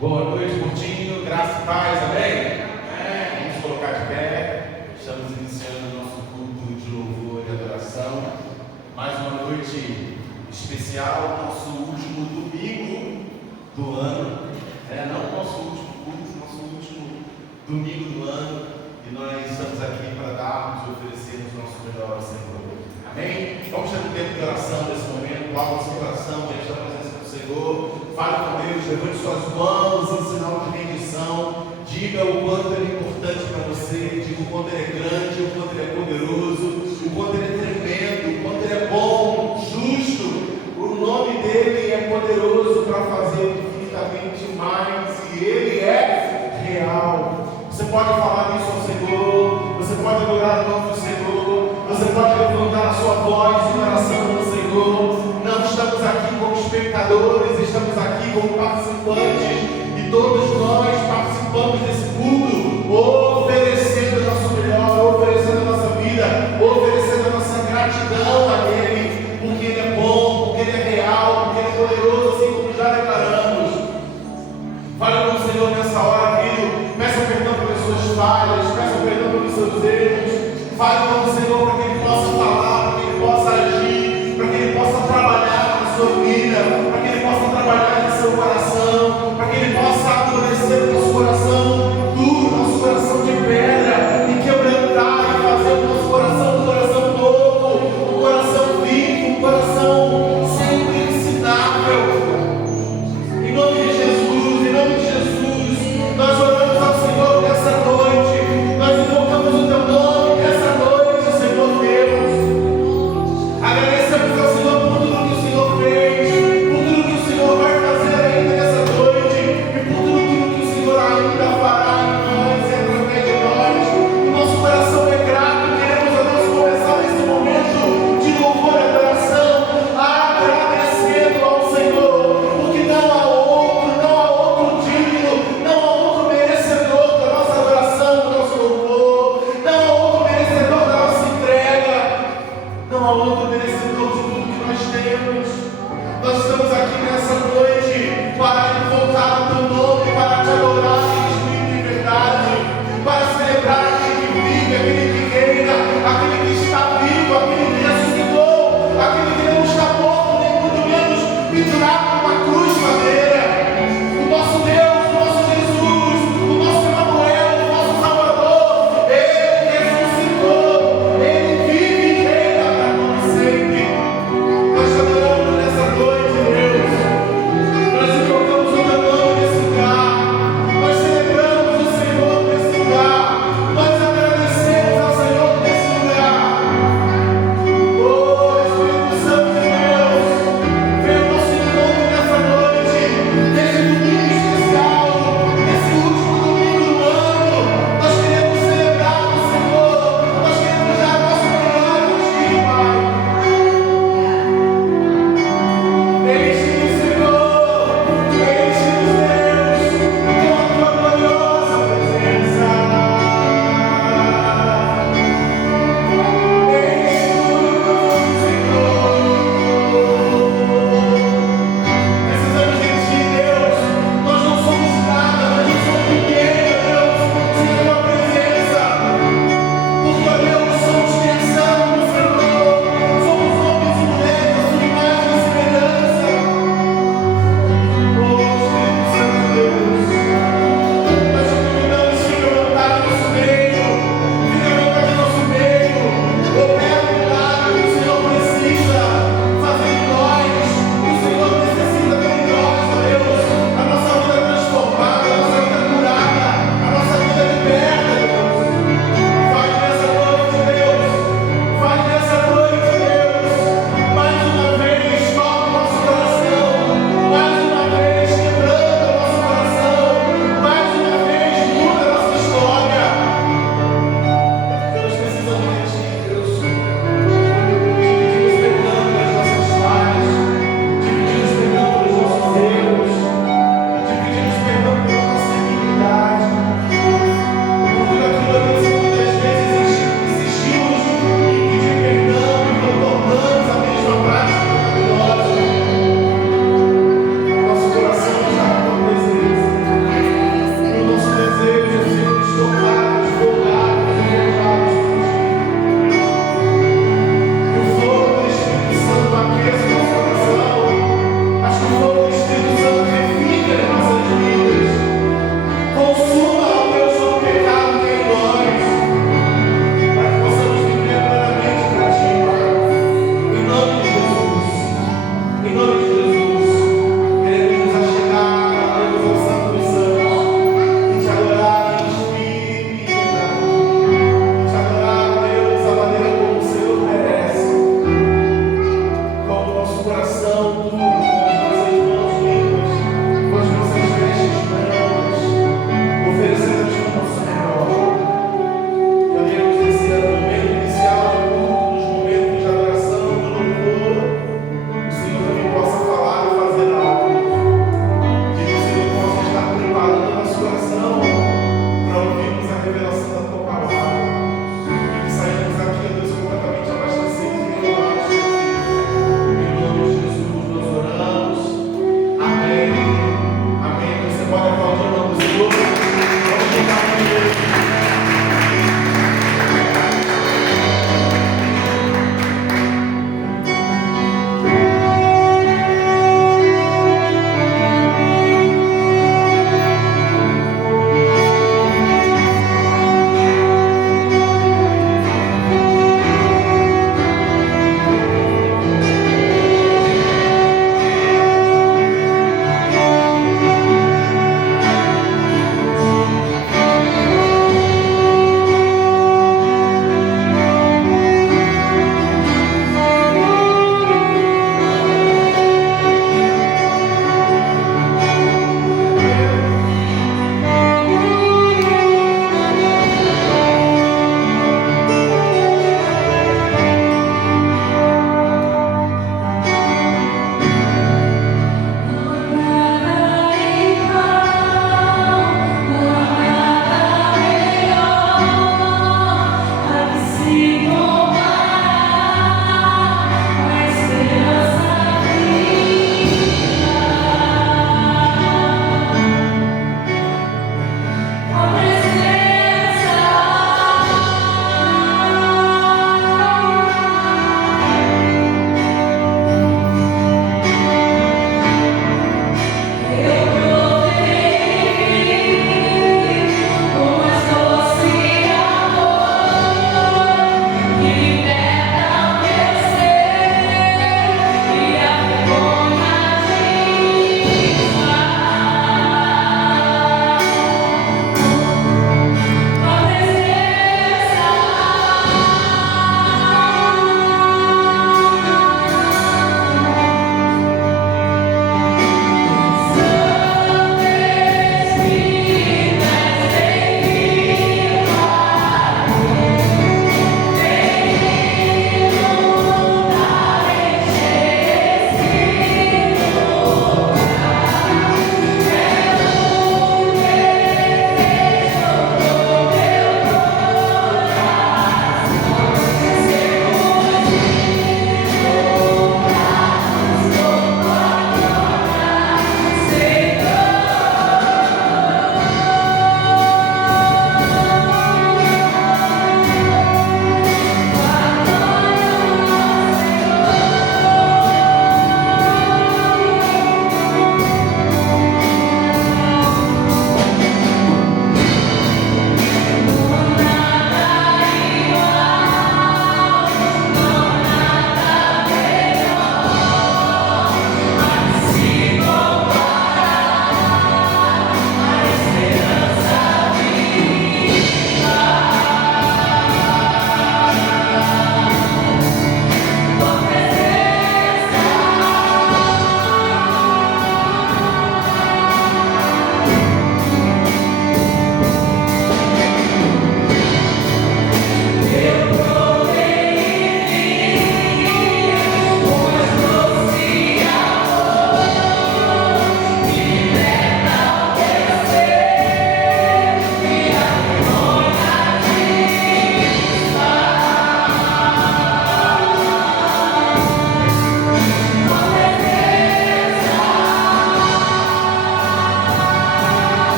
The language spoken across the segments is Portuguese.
Boa noite, Curtinho, graça e paz, amém? Amém. Vamos colocar de pé, estamos iniciando o nosso culto de louvor e adoração. Mais uma noite especial, nosso último domingo do ano, não nosso último culto, nosso último domingo do ano, e nós estamos aqui para darmos e oferecermos o nosso melhor ao Senhor. Amém? Vamos ter um tempo de oração nesse momento, abra o seu coração diante da presença do Senhor. Fale com Deus, levante suas mãos em sinal de rendição. Diga o quanto ele é importante para você. Diga o quanto ele é grande, o quanto ele é poderoso, o quanto ele é tremendo, o quanto ele é bom, justo. O nome dele é poderoso para fazer infinitamente mais. E ele é real. Você pode falar isso ao Senhor. Você pode adorar o nome do Senhor. Você pode levantar a sua voz em oração ao Senhor. Não estamos aqui como espectadores, estamos aqui como participantes, e todos nós participamos desse culto, oferecendo o nosso melhor, oferecendo a nossa vida, oferecendo a nossa gratidão a Ele, porque Ele é bom, porque Ele é real, porque Ele é poderoso, assim como já declaramos. Fale com o Senhor nessa hora, querido. Peça perdão pelas suas falhas, peça perdão pelos seus erros. Fale com o Senhor para que Ele possa falar, para que Ele possa agir, para que Ele possa trabalhar na sua vida, para que Ele possa trabalhar no seu coração, para que Ele possa amadurecer o nosso coração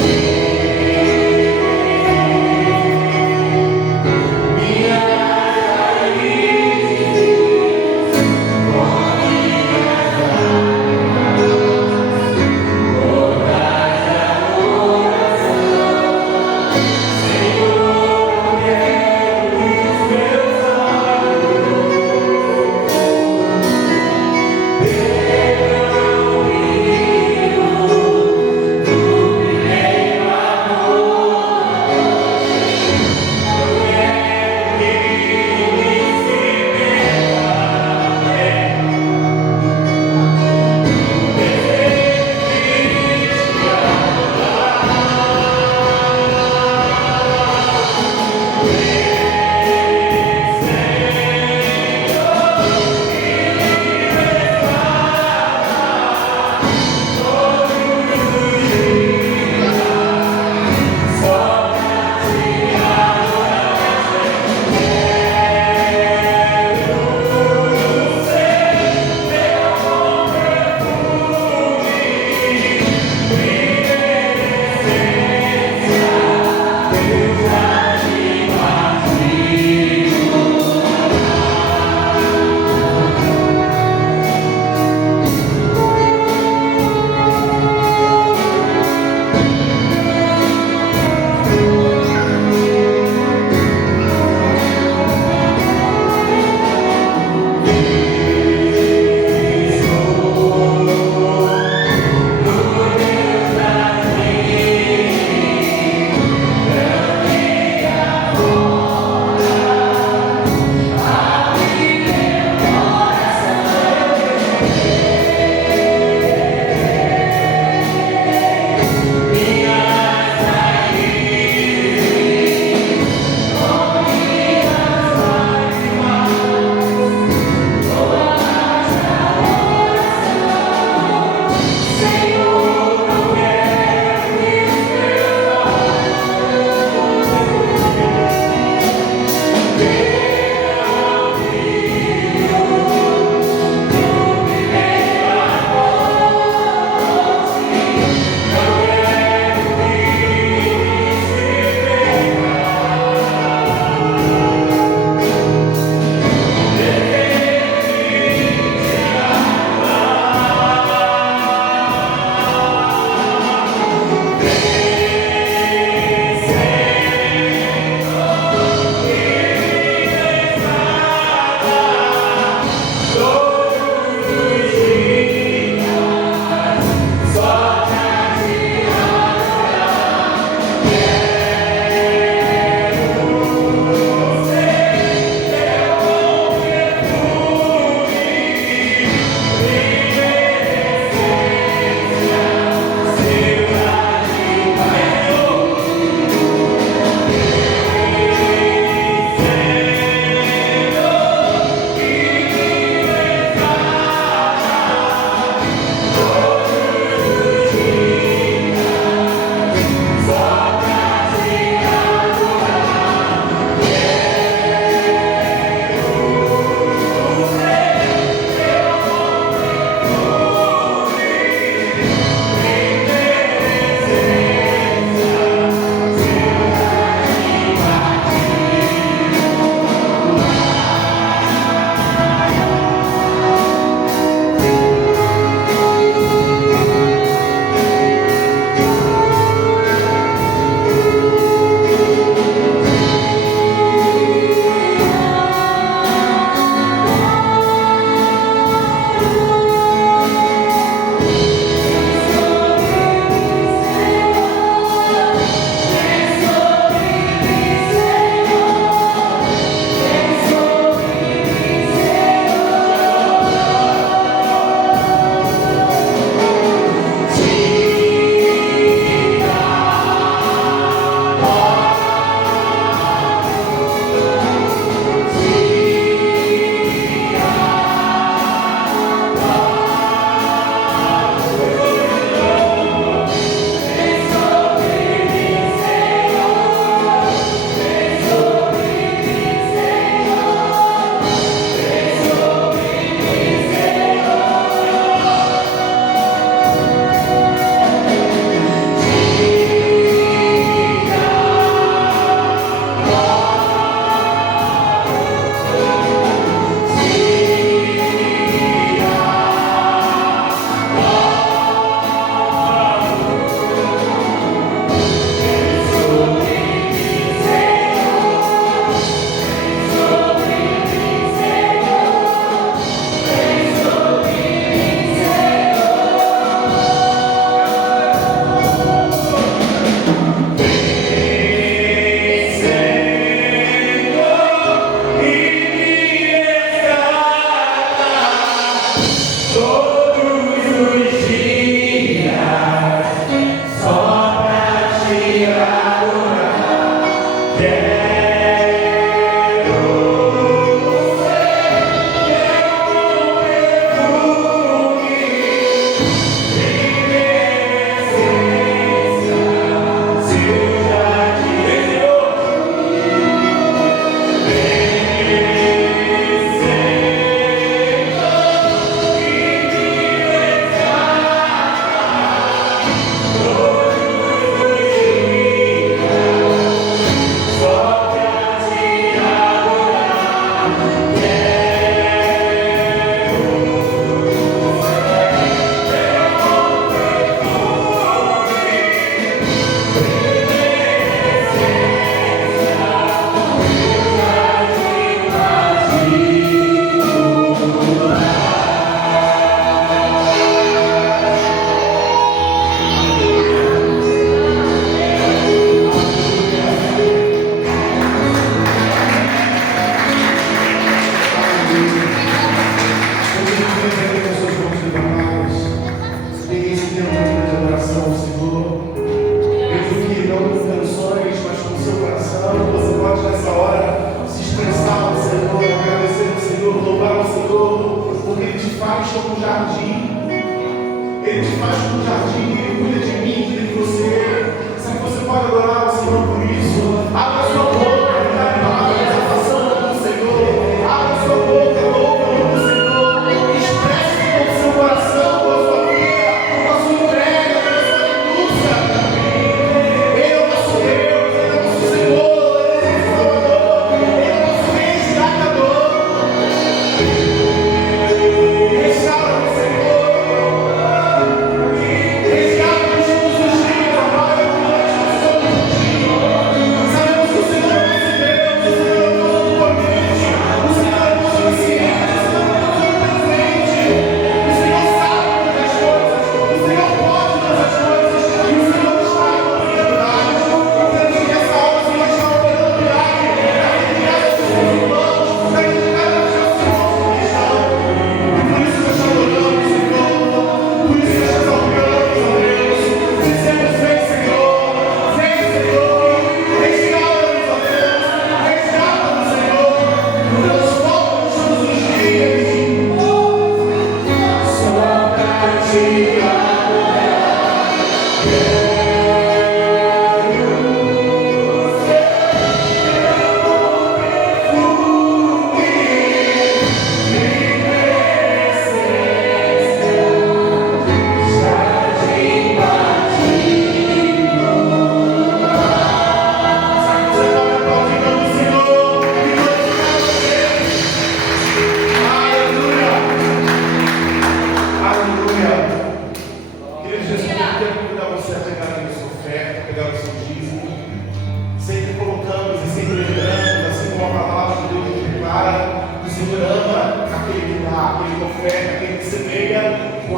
Deus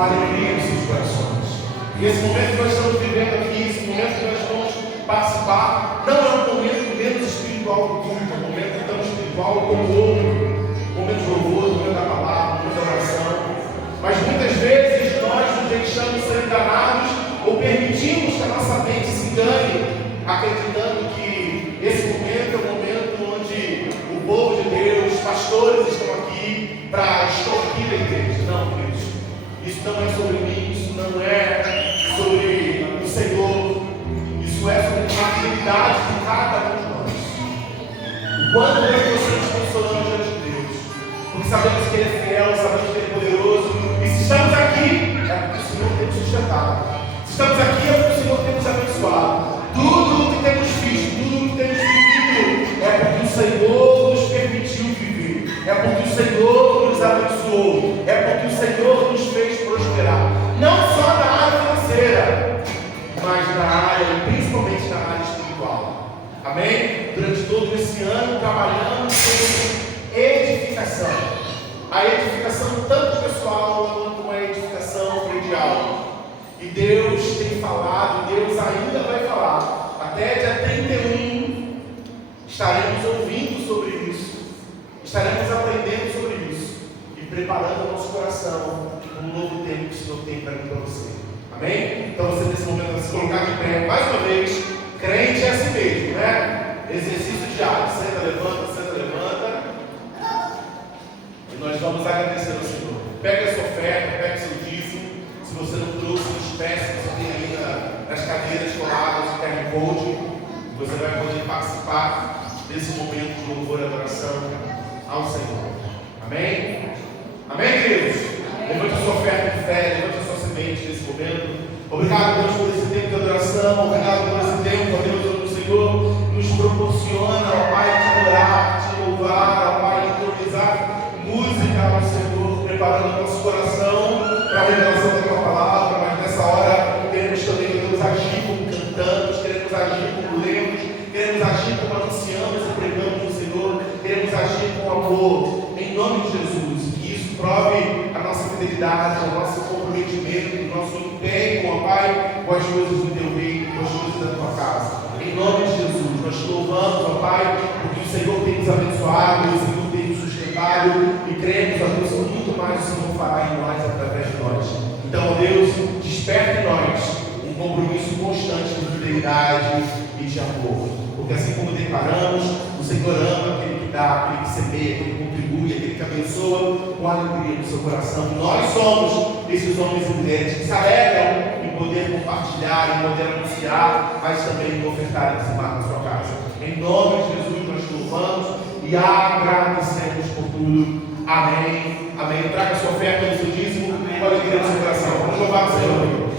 com alegria nos seus corações. E esse momento que nós estamos vivendo aqui, esse momento que nós vamos participar, não é um momento menos espiritual do culto, é um momento tão espiritual como o outro. Momento de louvor, momento da palavra, momento da oração. Mas muitas vezes nós nos deixamos ser enganados ou permitimos que a nossa mente se engane, acreditando que esse momento é um momento onde o povo de Deus, os pastores estão aqui para extorquir a igreja. Não, queridos. Isso não é sobre mim, isso não é sobre o Senhor. Isso é sobre a atividade de cada um de nós. O quanto nós estamos consolando diante de Deus. Porque sabemos que Ele é fiel, sabemos que Ele é poderoso. E se estamos aqui, é porque o Senhor tem nos sustentado. Se estamos aqui, é porque o Senhor tem nos abençoado. Tudo o que temos visto, tudo o que temos vivido, é porque o Senhor nos permitiu viver. É porque o Senhor nos abençoou. É porque o Senhor nos fez prosperar. Não só na área financeira, mas na área, e principalmente na área espiritual. Amém? Durante todo esse ano, trabalhamos sobre edificação. A edificação tanto pessoal quanto uma edificação predial. E Deus tem falado, e Deus ainda vai falar. Até dia 31 estaremos ouvindo sobre isso, estaremos aprendendo sobre isso e preparando o nosso coração para um novo tempo que o Senhor tem para mim e para você. Amém? Então você nesse momento vai se colocar de pé mais uma vez. Crente é assim mesmo, né? Exercício diário. Senta, levanta. E nós vamos agradecer ao Senhor. Pega a sua oferta, pega o seu dízimo. Se você não trouxe, espécie, você tem aí nas cadeiras coladas o QR Code. Você vai poder participar desse momento de louvor e adoração ao Senhor. Amém? Amém, queridos? Levante a sua oferta de fé, levante a sua semente nesse momento. Obrigado, Deus, por esse tempo de adoração. Obrigado por esse tempo, ó Deus, onde o Senhor nos proporciona, ó Pai, de adorar, de louvar, ó Pai, de improvisar música ao Senhor, preparando o nosso coração para a revelação da tua palavra. Mas nessa hora queremos também, Deus, agir como cantamos, queremos agir como lemos, queremos agir como anunciamos e pregamos o Senhor, queremos agir com amor, em nome de Jesus. Que isso prove a nossa fidelidade, o nosso comprometimento, o nosso empenho, ó Pai, com as coisas do teu reino, com as coisas da tua casa. Em nome de Jesus, nós te louvamos, ó Pai, porque o Senhor tem nos abençoado, o Senhor tem nos sustentado e cremos, ó Deus, que muito mais o Senhor fará em nós, através de nós. Então, ó Deus, desperta em nós um compromisso constante de fidelidade e de amor. Porque assim como declaramos, o Senhor ama aquele que dá, aquele que semeia, aquele que contribui, aquele que abençoa com alegria no seu coração. Nós somos esses homens e mulheres que se alegram em poder compartilhar, em poder anunciar, mas também em ofertar e dizimar na sua casa. Em nome de Jesus nós te louvamos e agradecemos por tudo. Amém. Amém. Traga a sua oferta no seu dízimo, com alegria no seu coração. Vamos louvar o Senhor.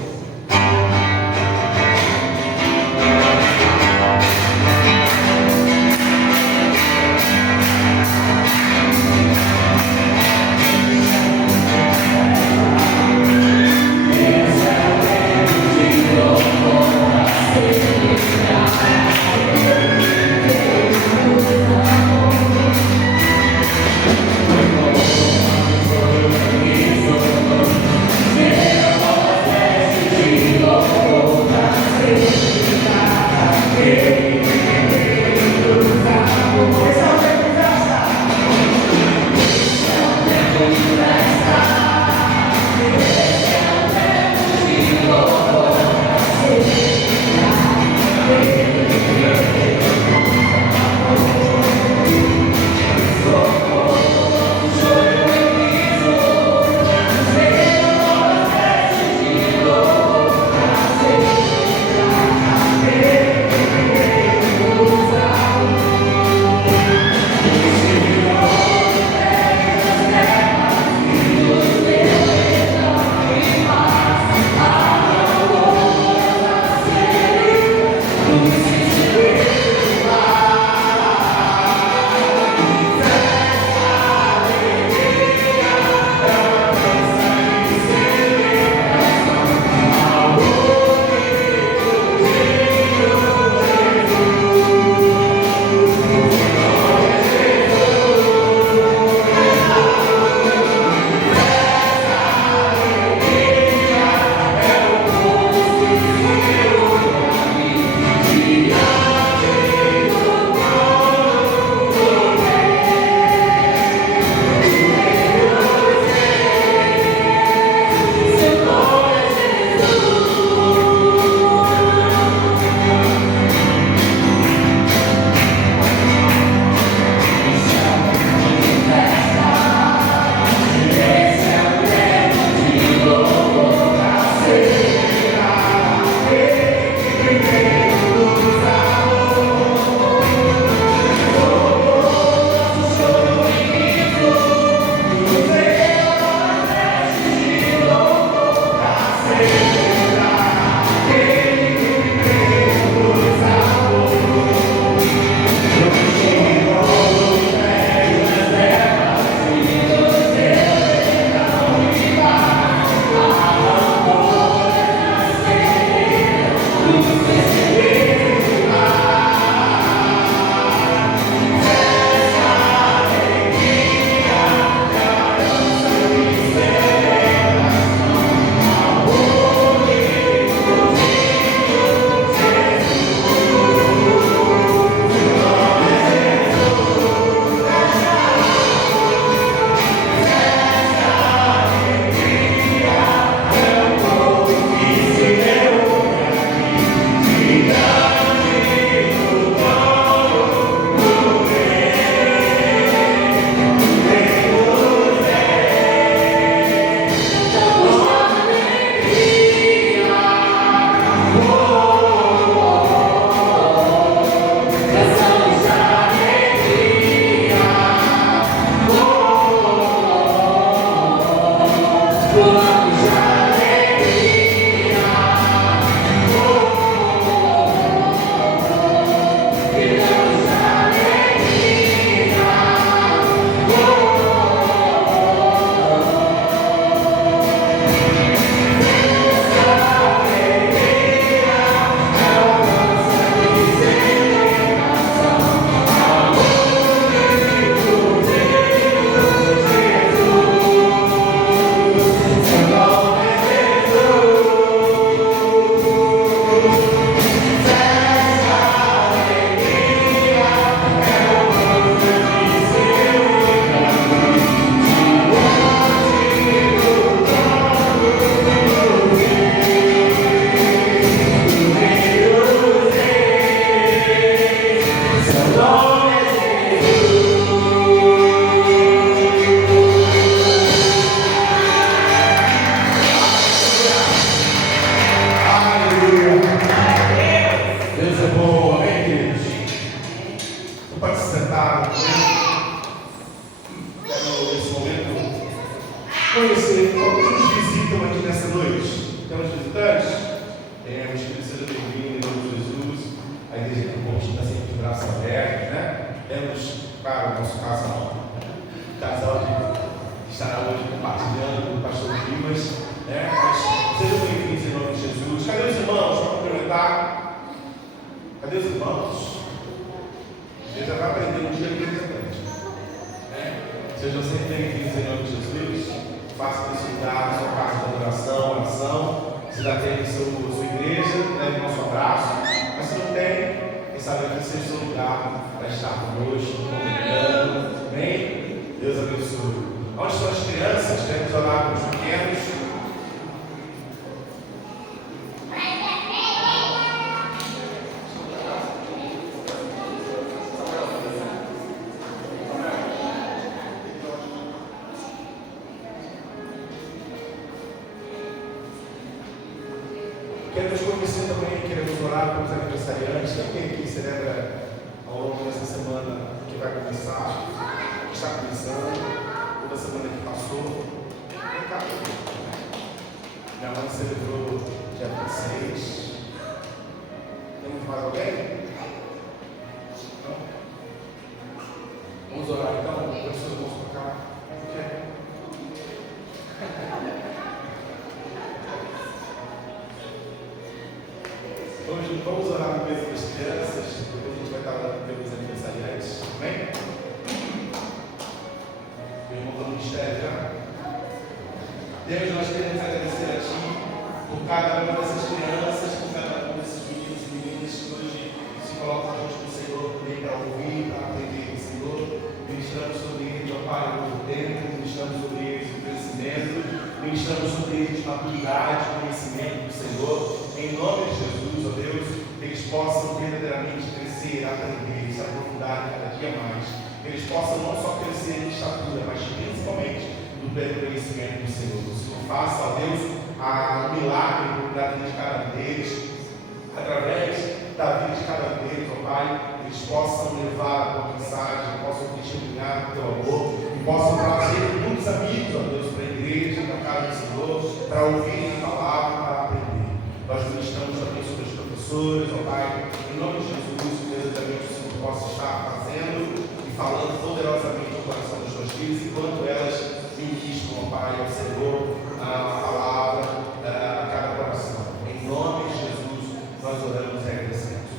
Queremos conhecer também, queremos orar pelos aniversariantes, quem aqui celebra ao longo dessa semana que vai começar, que está começando, toda semana que passou. Vem cá. Minha mãe celebrou dia 26. Temos mais alguém? Não? Vamos orar então? Professor, vamos tocar. O quê? Hoje vamos orar no mês das crianças, depois a gente vai estar orando pelos aniversariantes, amém? O irmão do ministério já. Deus, nós queremos agradecer a Ti por cada uma dessas crianças, por cada um desses meninos e meninas que hoje se colocam junto com o Senhor também para ouvir, para aprender com o Senhor. Ministramos sobre eles, ó Pai, o tempo, ministramos sobre eles o crescimento, ministramos sobre eles maturidade, conhecimento do Senhor. Em nome de Jesus, ó Deus, eles possam verdadeiramente crescer, aprender, se aprofundar cada dia mais. Eles possam não só crescer em estatura, mas principalmente no pleno conhecimento do Senhor. O Senhor faça, ó Deus, um milagre na vida de cada um deles, através da vida de cada um deles, ó Pai, eles possam levar a tua mensagem, possam testemunhar o teu amor, e possam trazer muitos amigos, ó Deus, para a igreja, para a casa do Senhor, para ouvir a palavra, para aprender. Nós ministramos também sobre os professores, ó Pai, em nome de Jesus, que verdadeiramente o Senhor possa estar fazendo e falando poderosamente no coração das suas filhas, enquanto elas ministram, ó Pai, ao Senhor, a palavra a cada coração. Em nome de Jesus, nós oramos e agradecemos.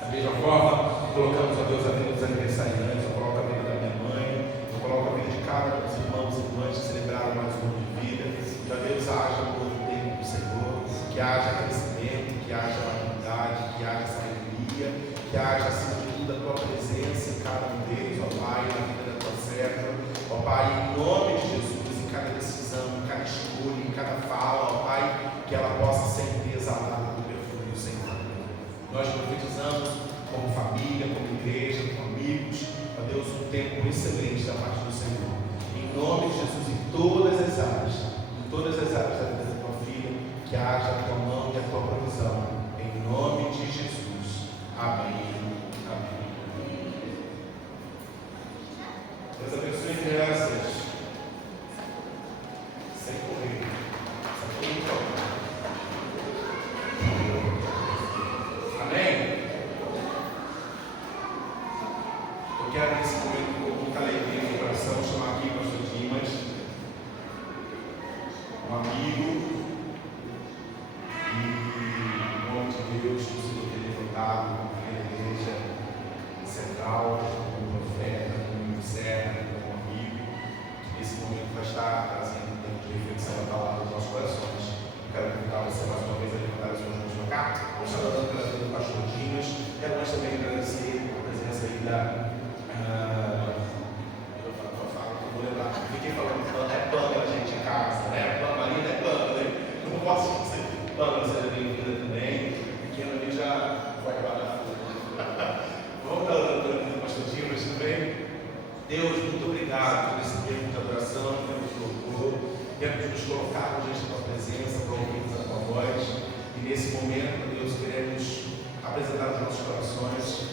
Da mesma forma, colocamos a Deus a vida dos aniversariantes, eu coloco a vida da minha mãe, eu coloco a vida de cada dos irmãos e irmãs que celebraram mais um ano de vida. Que a Deus haja um novo tempo do Senhor, que haja crescimento, que haja maturidade, que haja sabedoria, que haja, acima de tudo, a tua presença em cada um deles, ó Pai, na vida da tua serva, ó Pai, em nome de Jesus, em cada decisão, em cada escolha, em cada fala, ó Pai, que ela possa sempre exalar o perfume do Senhor. Nós precisamos, como família, como igreja, como amigos. Ó Deus, um tempo excelente da parte do Senhor. Em nome de Jesus, em todas as áreas da vida da tua filha, que haja a tua mão e a tua provisão. Em nome de Jesus. Amém. Amém. Deus abençoe crianças. Sem correr. Amém? Eu quero nesse momento, com muita alegria no coração, chamar aqui o pastor Dimas, um amigo, e em nome de Deus, que o Senhor tem levantado na igreja central, como profeta, como servo, como amigo, que nesse momento vai estar trazendo um tempo de reflexão da palavra dos nossos corações. Quero convidar você mais uma vez a levantar as suas mãos no cá. Vamos estar dando pela vida do pastor Dimas. Quero mais também agradecer a presença aí da. Eu vou lembrar. Fiquei falando, é Pamela, gente, em casa, né? Marina é Pamela, né? Não posso dizer. Pamela, seja bem-vinda também. Pequeno ali já vai acabar na folha. Vamos estar orando pela vida do pastor Dimas também. Deus, muito obrigado por esse tempo de adoração, tempo de louvor. Tempo de nos colocar diante da tua presença, para ouvirmos a tua voz. E nesse momento, Deus, queremos apresentar os nossos corações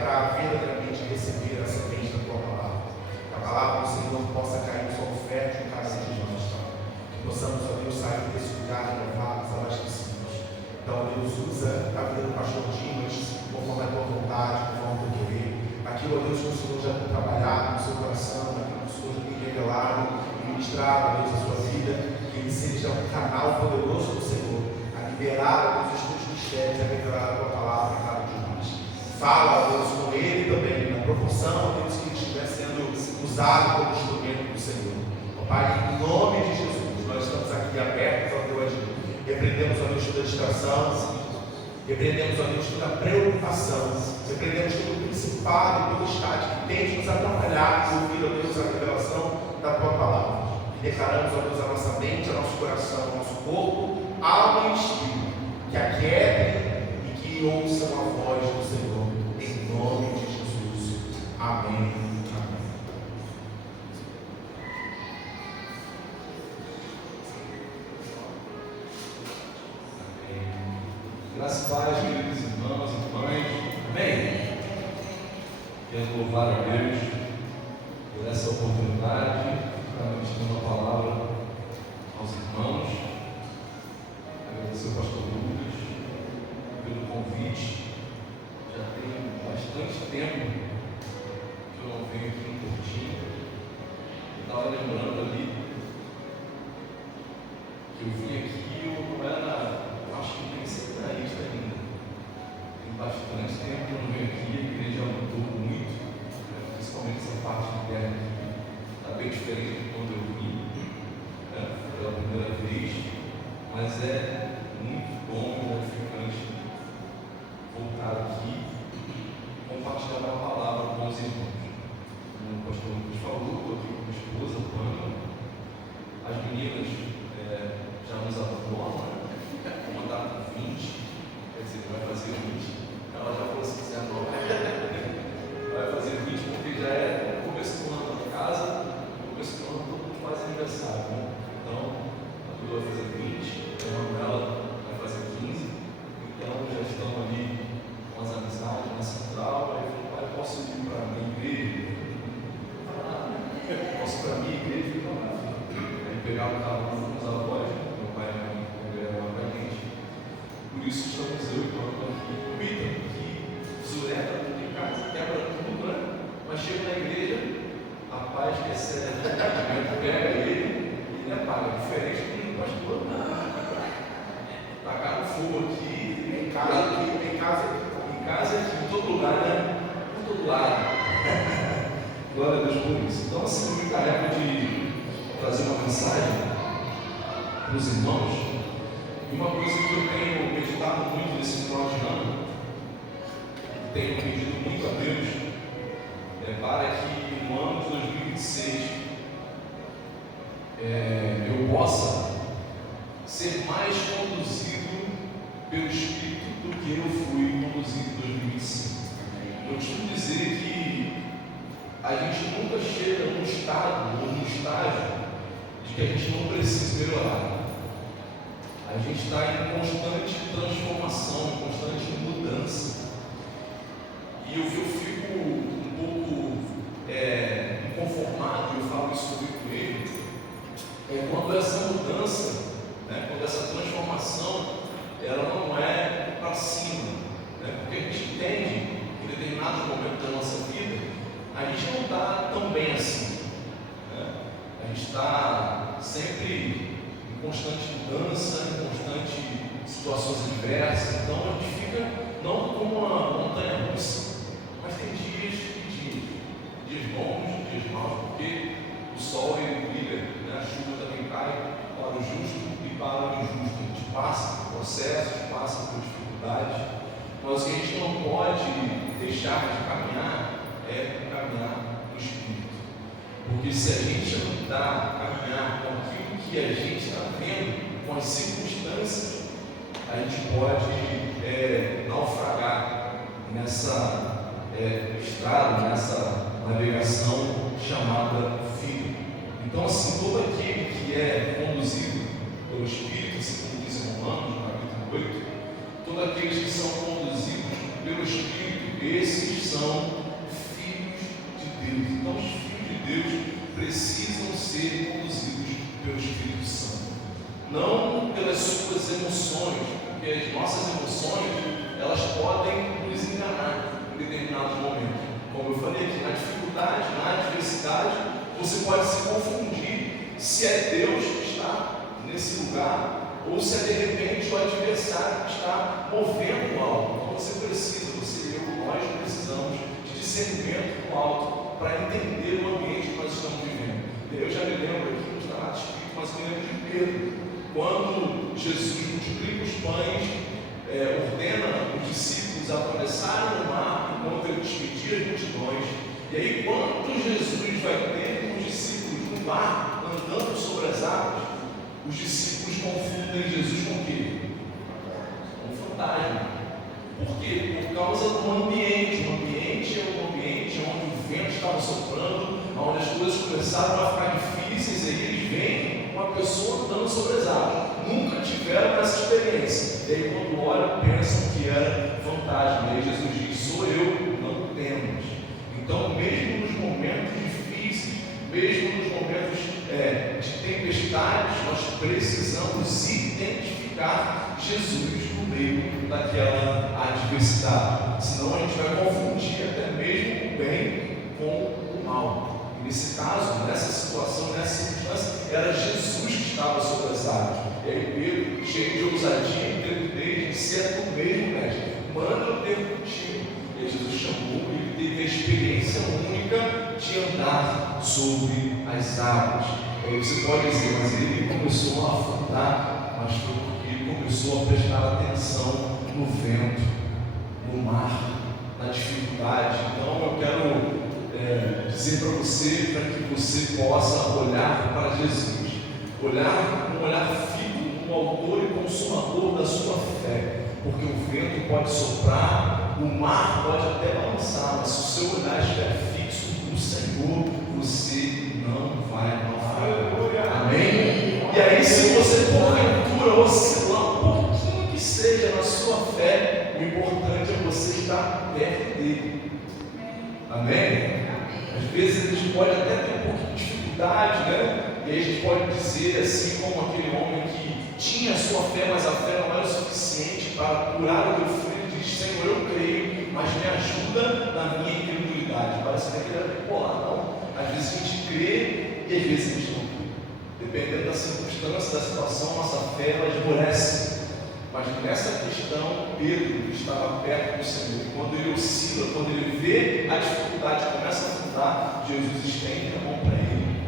para verdadeiramente receber a semente da tua palavra. Que a palavra do Senhor possa cair no solo fértil em cada um de nós. Que possamos, ó Deus, sair desse lugar renovados, abastecidos. Então, Deus, usa a vida do pastor Dimas conforme a tua vontade, conforme o teu querer. Aquilo, ó Deus, que o Senhor já tem trabalhado no seu coração, aquilo que o Senhor já tem revelado, ministrar, Deus, a sua vida, que ele seja um canal poderoso do Senhor, a liberar, Deus, os teus mistérios, a revelar a tua palavra em cada um de nós. Fala, Deus, com ele também, na proporção, Deus, que ele estiver sendo usado como instrumento do Senhor. Ó Pai, em nome de Jesus, nós estamos aqui abertos ao teu agir. Repreendemos, ó Deus, toda distração, repreendemos, ó Deus, toda preocupação, repreendemos todo o principado e todo o estágio que tente nos atrapalhar de ouvir, ó Deus, a revelação da tua palavra. E declaramos, ó Deus, a nossa mente, o nosso coração, o nosso corpo, alma e espírito, que aquietem e que ouçam a voz do Senhor, em nome de Jesus. Amém. Amém. Graças a Deus, queridos irmãos e irmãs. Amém. Quero louvar a Deus por essa oportunidade para ministrar uma palavra aos irmãos. Agradecer ao pastor Lucas pelo convite. Já tem bastante tempo que eu não venho aqui no Portinho. Eu estava lembrando ali que eu vim aqui, eu não era, eu acho que nem seminarista ainda. Tem bastante tempo que eu não venho aqui, a igreja mudou muito, principalmente essa parte interna aqui. Está bem diferente de quando eu vim, pela primeira vez, mas é muito bom e gratificante voltar aqui e compartilhar a palavra com os irmãos. Como o pastor Lucas falou, estou aqui com a minha esposa, Pamela. As meninas já nos abandonam, uma está com 20, quer dizer, vai fazer 20. Ela já falou assim, vai fazer 20 porque já é no começo do ano na casa, no começo do ano todo mundo faz aniversário, né? Então, a Duda vai fazer 20, a Manuela vai fazer 15, então já estão ali com as amizades na central. Aí eu falei, pai, posso ir para a minha igreja? Posso ir para a minha igreja? Aí pegar o carro com os avós, meu pai e minha mãe congregaram lá para a gente. Por isso estamos eu e o Pamela aqui, o Ita, que zureta tudo em casa, quebra tudo, né? Mas chega na igreja, a paz que excede o entendimento pega ele e ele apaga. Diferente do pastor, tacaram fogo aqui, em casa aqui, em todo lugar, né? Em todo lado. Glória a Deus por isso. Então, assim, eu me encarrego de trazer uma mensagem para os irmãos. E uma coisa que eu tenho meditado muito nesse final de ano, tenho pedido muito a Deus, para que no ano de 2026 eu possa ser mais conduzido pelo Espírito do que eu fui conduzido em de que a gente não precisa melhorar. A gente está em constante transformação, em constante mudança. E eu fico um pouco inconformado, eu falo isso comigo mesmo, quando essa mudança, quando essa transformação, ela não é para cima, porque a gente entende que em determinado momento da nossa vida, a gente não está tão bem assim. A gente está sempre em constante mudança, em constante situações adversas, então a gente fica não como uma montanha russa, mas tem dias bons, dias maus, porque o sol ele brilha, a chuva também cai para o justo e para o injusto. A gente passa por processos, passa por dificuldades, mas o que a gente não pode deixar de caminhar é caminhar no Espírito. Porque se a gente andar, caminhar com aquilo que a gente está vendo, com as circunstâncias, a gente pode naufragar nessa estrada, nessa navegação chamada vida. Então, assim, todo aquele que é conduzido pelo Espírito, assim como diz em Romanos, no capítulo 8, todos aqueles que são conduzidos pelo Espírito, esses são filhos de Deus. Então, os filhos de Deus precisam ser conduzidos pelo Espírito Santo, não pelas suas emoções, porque as nossas emoções elas podem nos enganar em determinados momentos. Como eu falei aqui, na dificuldade, na adversidade, você pode se confundir se é Deus que está nesse lugar ou se é de repente o adversário que está movendo algo. Então você precisa, você e eu, nós precisamos de discernimento no alto para entender o ambiente que nós estamos vivendo. Eu já me lembro aqui, não está nada escrito, mas me lembro de Pedro, quando Jesus multiplica os pães, ordena os discípulos a atravessarem o mar enquanto ele despedia as multidões. E aí, quando Jesus vai ter com os discípulos no mar, andando sobre as águas, os discípulos confundem Jesus com o quê? Com um fantasma. Por quê? Por causa do ambiente. O ambiente é um ambiente onde o vento estava soprando, onde as coisas começaram a ficar difíceis, e aí eles veem uma pessoa andando sobre as águas. Nunca tiveram essa experiência. E aí, quando olham, pensam que era fantasma. E aí Jesus diz: sou eu, não temas. Então, mesmo nos momentos difíceis, mesmo nos momentos de tempestades, nós precisamos identificar Jesus no meio daquela adversidade. Senão a gente vai confundir até mesmo o bem com o mal. E nesse caso, nessa situação, nessa circunstância, era Jesus que estava sobre as águas. E aí Pedro, cheio de ousadia e intrepidez, disse: é tu mesmo, mestre, manda eu ter contigo. E Jesus chamou e ele teve a experiência única de andar sobre as águas. E aí você pode dizer: mas ele começou a afundar, mas foi porque ele começou a prestar atenção no vento, no mar, na dificuldade. Então eu quero dizer para você, para que você possa olhar para Jesus, olhar com um olhar firme, como autor e consumador da sua fé, porque o vento pode soprar, o mar pode até balançar, mas se o seu olhar estiver fixo no Senhor, você não vai naufragar. Amém? E aí, se você porventura oscilar um pouquinho que seja na sua fé, o importante é você estar perto dele. Amém? Às vezes a gente pode até ter um pouquinho de dificuldade, E aí a gente pode dizer, assim como aquele homem que tinha a sua fé, mas a fé não era o suficiente para curar o teu filho, diz: Senhor, eu creio, mas me ajuda na minha incredulidade. Parece que ele era bipolar, não. Às vezes a gente crê e às vezes a gente não crê. Dependendo da circunstância, da situação, nossa fé ela esmorece. Mas nessa questão, Pedro estava perto do Senhor. E quando ele oscila, quando ele vê a dificuldade, começa a afundar, Jesus estende a mão para ele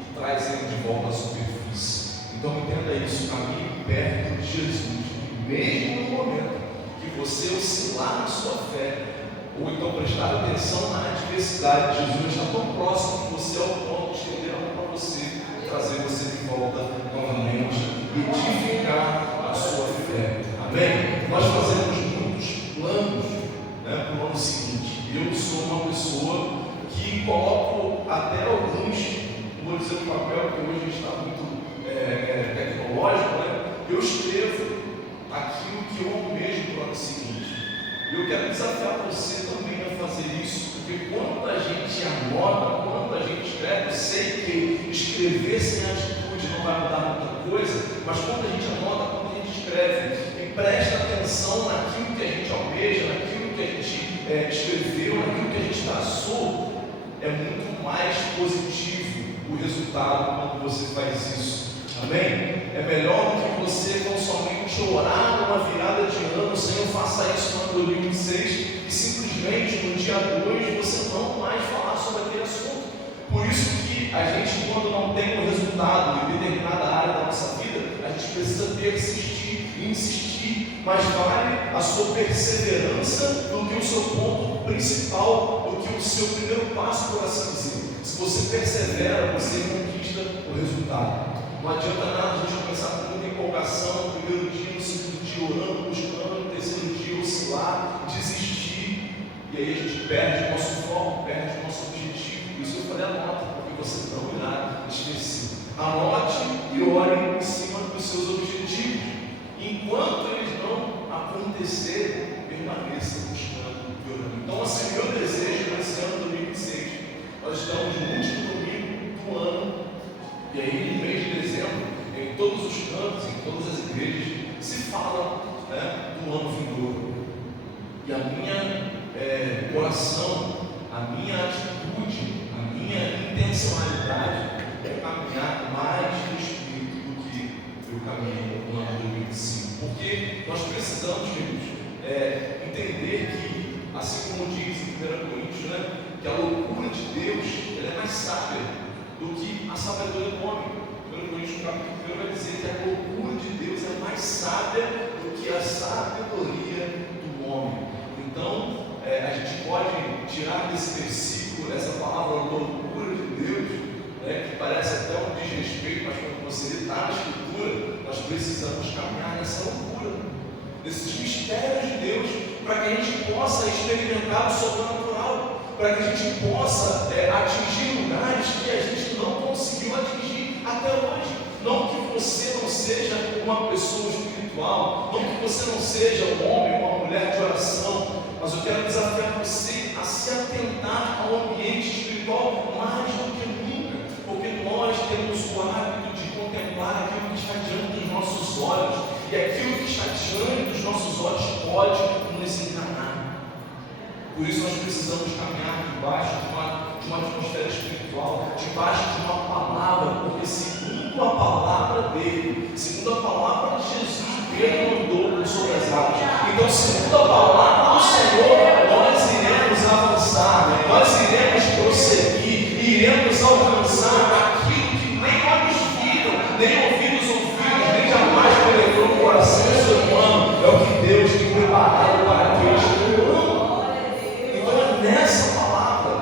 e traz ele de volta à superfície. Então entenda isso: caminhe perto de Jesus. E mesmo no momento que você oscilar na sua fé, ou então prestar atenção na adversidade, Jesus está tão próximo que você, ao ponto de estender a mão para você, trazer você de volta novamente, edificar a sua fé. Amém? Nós fazemos muitos planos para o ano seguinte. Eu sou uma pessoa que coloco até alguns vou dizer no papel, porque hoje a gente está muito tecnológico, né? Eu escrevo aquilo que eu almejo para o ano seguinte. Eu quero desafiar você também a fazer isso, porque quando a gente anota, quando a gente escreve, eu sei que escrever sem atitude não vai mudar muita coisa, mas quando a gente anota, quando a gente escreve, e presta atenção naquilo que a gente almeja, naquilo que a gente escreveu, naquilo que a gente traçou, é muito mais positivo o resultado quando você faz isso. Amém? É melhor do que você não somente orar numa virada de ano, Senhor, faça isso no ano 2026, e simplesmente no dia 2 você não mais falar sobre aquele assunto. Por isso que a gente, quando não tem um resultado em determinada área da nossa vida, a gente precisa persistir e insistir, mas vale a sua perseverança do que o seu ponto principal, do que o seu primeiro passo, por assim dizer. Se você persevera, você conquista o resultado. Não adianta nada a gente começar com muita empolgação, no primeiro dia, no segundo dia, orando, buscando, no terceiro dia, oscilar, desistir, e aí a gente perde o nosso foco, perde o nosso objetivo. Isso eu falei, anota, porque você não irá esquecer. Anote e ore em cima dos seus objetivos. Enquanto eles não acontecerem, permaneça buscando e orando. Então, assim, meu desejo nesse ano 2026, nós estamos no último domingo do ano. E aí, no mês de dezembro, em todos os cantos, em todas as igrejas, se fala, né, do ano vindouro. E a minha oração, a minha atitude, a minha intencionalidade é caminhar mais no Espírito do que eu caminhei no ano 2025. Porque nós precisamos, queridos, entender que, assim como diz em 1 Coríntios, né, que a loucura de Deus ela é mais sábia do que a sabedoria do homem. Pelo Coríntios, capítulo 1 vai dizer que a loucura de Deus é mais sábia do que a sabedoria do homem. Então, a gente pode tirar desse versículo essa palavra loucura de Deus, né, que parece até um desrespeito, mas quando você está na Escritura, nós precisamos caminhar nessa loucura, nesses mistérios de Deus, para que a gente possa experimentar o sobrenatural, para que a gente possa atingir lugares que a gente não conseguiu atingir até hoje. Não que você não seja uma pessoa espiritual, não que você não seja um homem ou uma mulher de oração, mas eu quero desafiar você a se atentar ao ambiente espiritual mais do que nunca, porque nós temos o hábito de contemplar aquilo que está diante dos nossos olhos, e aquilo que está diante dos nossos olhos pode nos enganar. Por isso nós precisamos caminhar debaixo de uma atmosfera espiritual, debaixo de uma palavra, porque segundo a palavra dele, segundo a palavra de Jesus, ele andou sobre as águas. Então, segundo a palavra do Senhor, nós iremos avançar, nós iremos prosseguir, iremos alcançar aquilo que nem olhos viram, nem ouvidos ouviram, nem jamais penetrou no coração do ser humano. É o que Deus tem preparado para aqueles que o amam. Nessa palavra,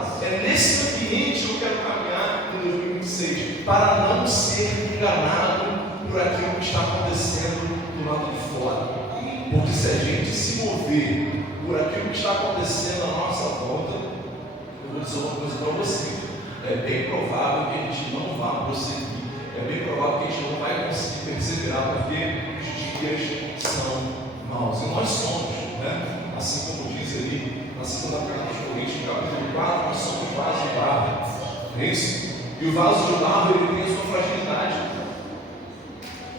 nesse ambiente que eu quero caminhar em 2026, para não ser enganado por aquilo que está acontecendo do lado de fora. Porque se a gente se mover por aquilo que está acontecendo à nossa volta, eu vou dizer uma coisa para você, é bem provável que a gente não vá prosseguir, é bem provável que a gente não vai conseguir perseverar, porque os dias são maus, e nós somos, né? Assim como diz ali na segunda carta aos Coríntios, capítulo 4, nós somos vasos de barro. É isso? E o vaso de barro ele tem a sua fragilidade.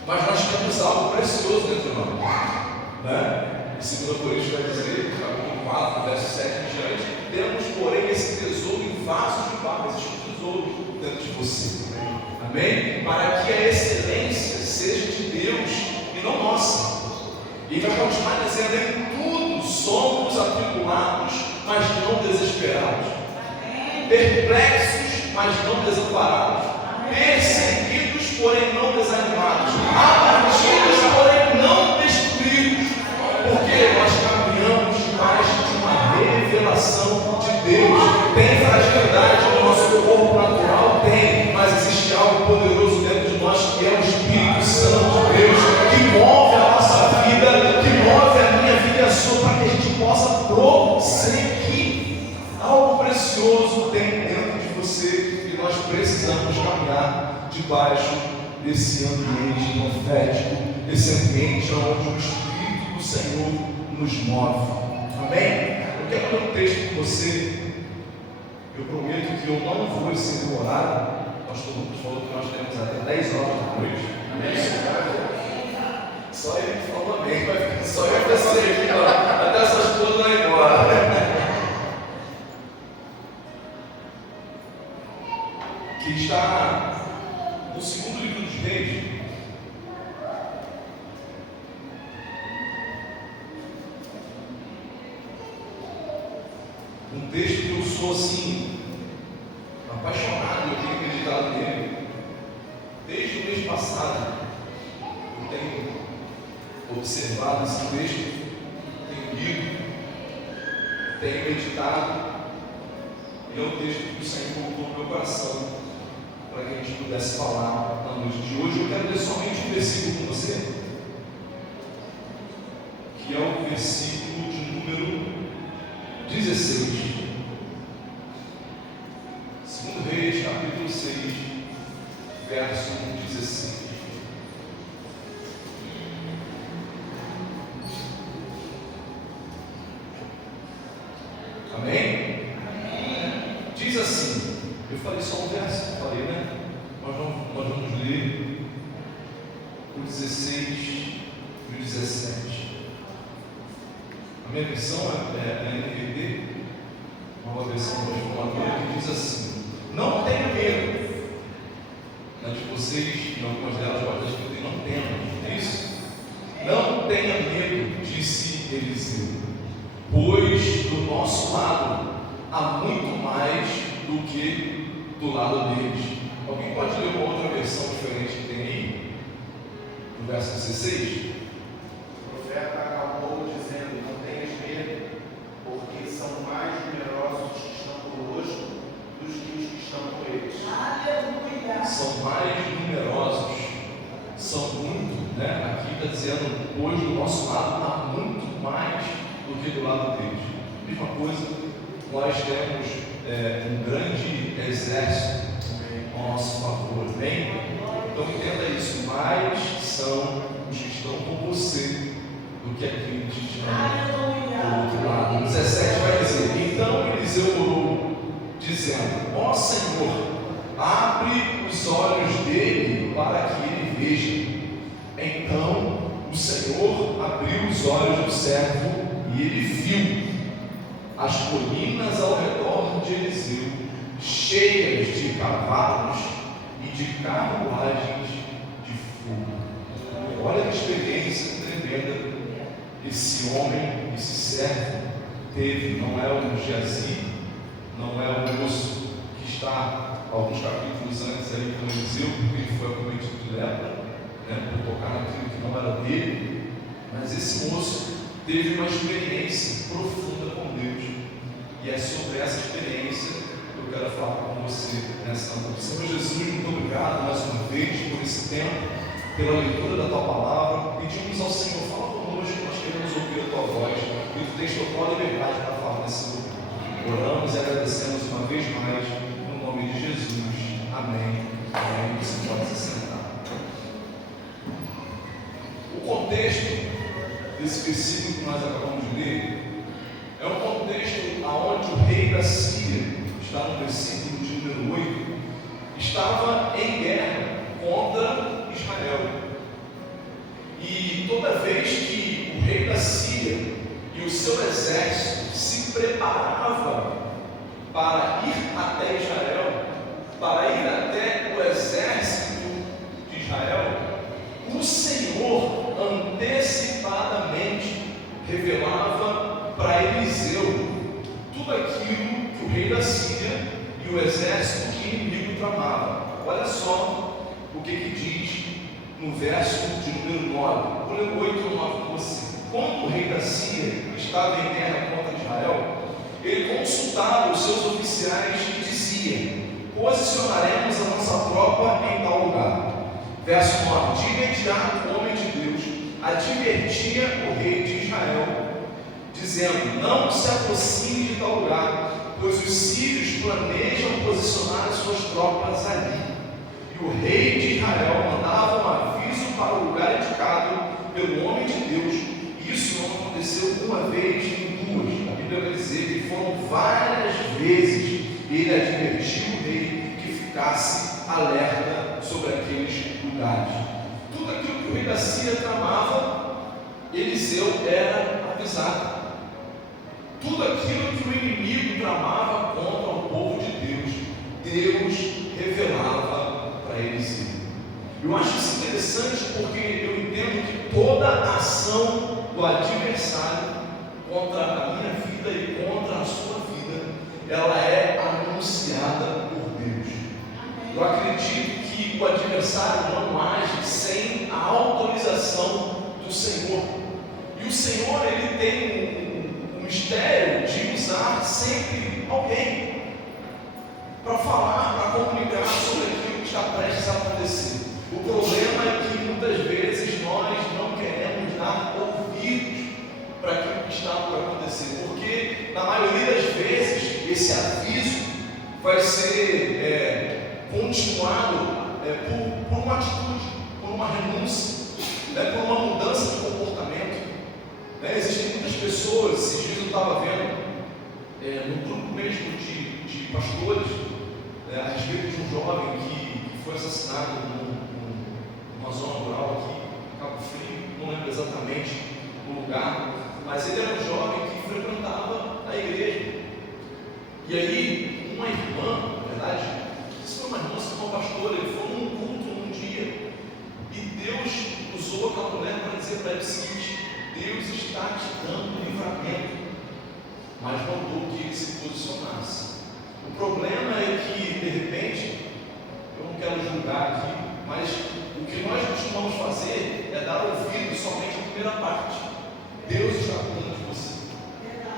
Mas nós temos algo precioso dentro de nós. Né? E 2 Coríntios vai dizer, capítulo 4, verso 7 em diante, temos, porém, esse tesouro em vasos de barro, existe um tesouro dentro de você. Amém? Para que a excelência seja de Deus e não nossa. E vai continuar dizendo, em tudo somos atribulados, mas não desesperados. Perplexos, mas não desamparados. Perseguidos, porém não desanimados. Abatidos, porém não destruídos. Porque nós caminhamos debaixo de uma revelação de Deus. Tem fragilidade no nosso corpo natural? Tem. Mas existe algo poderoso dentro de nós que é o Espírito Santo de Deus, que move a nossa vida, que move a minha vida e a sua, para que a gente possa prosseguir. Algo precioso tem dentro de você e nós precisamos precisamos caminhar debaixo desse ambiente profético, desse ambiente onde o Espírito do Senhor nos move. Amém? Eu quero ler um texto com você. Eu prometo que eu não vou exceder o horário. O pastor Lucas falou que nós temos até 10 horas da noite. Amém? Só ele que falou amém. Vai ficar só eu e você aqui, ó. Até essas coisas vão embora. Que está no segundo livro dos Reis. Um texto que eu sou assim, apaixonado, eu tenho acreditado nele. Desde o mês passado, eu tenho observado esse texto, tenho lido, tenho meditado, e é um texto que o Senhor colocou no meu coração, para que a gente pudesse falar na noite de hoje. Eu quero ler somente um versículo com você, que é o versículo de número 16. Segundo Reis, capítulo 6, verso 16. Amém? Diz assim, eu falei só um verso, falei, né? Nós vamos ler o 16 e o 17. A minha versão é a NVT, uma versão transformadora, que diz assim: não tenha medo. De vocês, em algumas delas, pode escrever, não tenha, é isso? Não tenha medo, disse Eliseu, pois do nosso lado há muito mais do que do lado deles. Alguém pode ler uma outra versão diferente que tem aí? No verso 16? O profeta acabou dizendo: não tenhas medo, porque são mais numerosos os que estão conosco dos que os que estão com eles. Aleluia! São mais numerosos, são muito, né? Aqui está dizendo, pois do nosso lado há muito mais do que do lado deles. Mesma coisa, nós temos um grande exército ao nosso favor, amém? Então entenda isso, mais são os que estão com você do que aqueles que estão do outro lado. 17 vai dizer: então Eliseu orou, dizendo: ó Senhor, abre os olhos dele para que ele veja. Então o Senhor abriu os olhos do servo e ele viu as colinas ao redor de Eliseu cheias de cavalos e de carruagens de fogo. Olha que experiência tremenda esse homem, esse servo teve. Não é o Geazi, não é o moço que está alguns capítulos antes ali com Eliseu, porque ele foi acometido de lepra, né, por tocar naquilo que não era dele. Mas esse moço teve uma experiência profunda com Deus, e é sobre essa experiência que eu quero falar com você nessa noite. Senhor Jesus, muito obrigado mais uma vez por esse tempo, pela leitura da tua palavra. Pedimos ao Senhor, fala conosco, nós queremos ouvir a tua voz, e tu tens total liberdade para falar nesse lugar. Oramos e agradecemos uma vez mais, no nome de Jesus. Amém. Amém. Você pode se sentar. O contexto desse versículo que nós acabamos de ler é um contexto onde o rei da Síria, está no versículo de número 8, estava em guerra contra Israel. E toda vez que o rei da Síria e o seu exército se preparava para ir até Israel, para ir até o exército de Israel, o Senhor antecipadamente revelava para Eliseu tudo aquilo que o rei da Síria e o exército inimigo tramava. Olha só o que diz no verso de número 9. Vou ler o 8 e 9 com você. Quando o rei da Síria estava em guerra contra Israel, ele consultava os seus oficiais e dizia: posicionaremos a nossa tropa em tal lugar. Verso 9: de imediato o homem de Deus advertia o rei de Israel dizendo: não se aproxime de tal lugar, pois os sírios planejam posicionar as suas tropas ali. E o rei de Israel mandava um aviso para o lugar indicado pelo homem de Deus. Isso não aconteceu uma vez nem duas. A Bíblia vai dizer que foram várias vezes. Ele advertiu o rei que ficasse alerta sobre aqueles lugares. Tudo aquilo que o rei da Síria tramava, Eliseu era avisado. Tudo aquilo que o inimigo tramava contra o povo de Deus, Deus revelava para Eliseu. Eu acho isso interessante porque eu entendo que toda ação do adversário contra a minha vida e contra a sua vida, ela é anunciada por Deus. Eu acredito que o adversário não age sem a autorização do Senhor. E o Senhor, ele tem um mistério de usar sempre alguém para falar, para comunicar sobre aquilo que está prestes a acontecer. O problema é que muitas vezes nós não queremos dar ouvidos para aquilo que está por acontecer, porque na maioria das vezes esse aviso vai ser continuado por uma atitude, por uma renúncia, por uma mudança de comportamento. Existem muitas pessoas, esses dias eu estava vendo no grupo mesmo de pastores, a respeito de um jovem que foi assassinado numa zona rural aqui, em Cabo Frio, não lembro exatamente o lugar, mas ele era um jovem que frequentava a igreja. E aí, uma irmã, na verdade, se foi uma irmã, se foi uma pastora, ele foi num culto num dia, e Deus usou aquela mulher para dizer para ele o seguinte: Deus está te dando livramento, mas mandou que ele se posicionasse. O problema é que, de repente, eu não quero julgar aqui, mas o que nós costumamos fazer é dar ouvido somente à primeira parte. Deus está cuidando de você.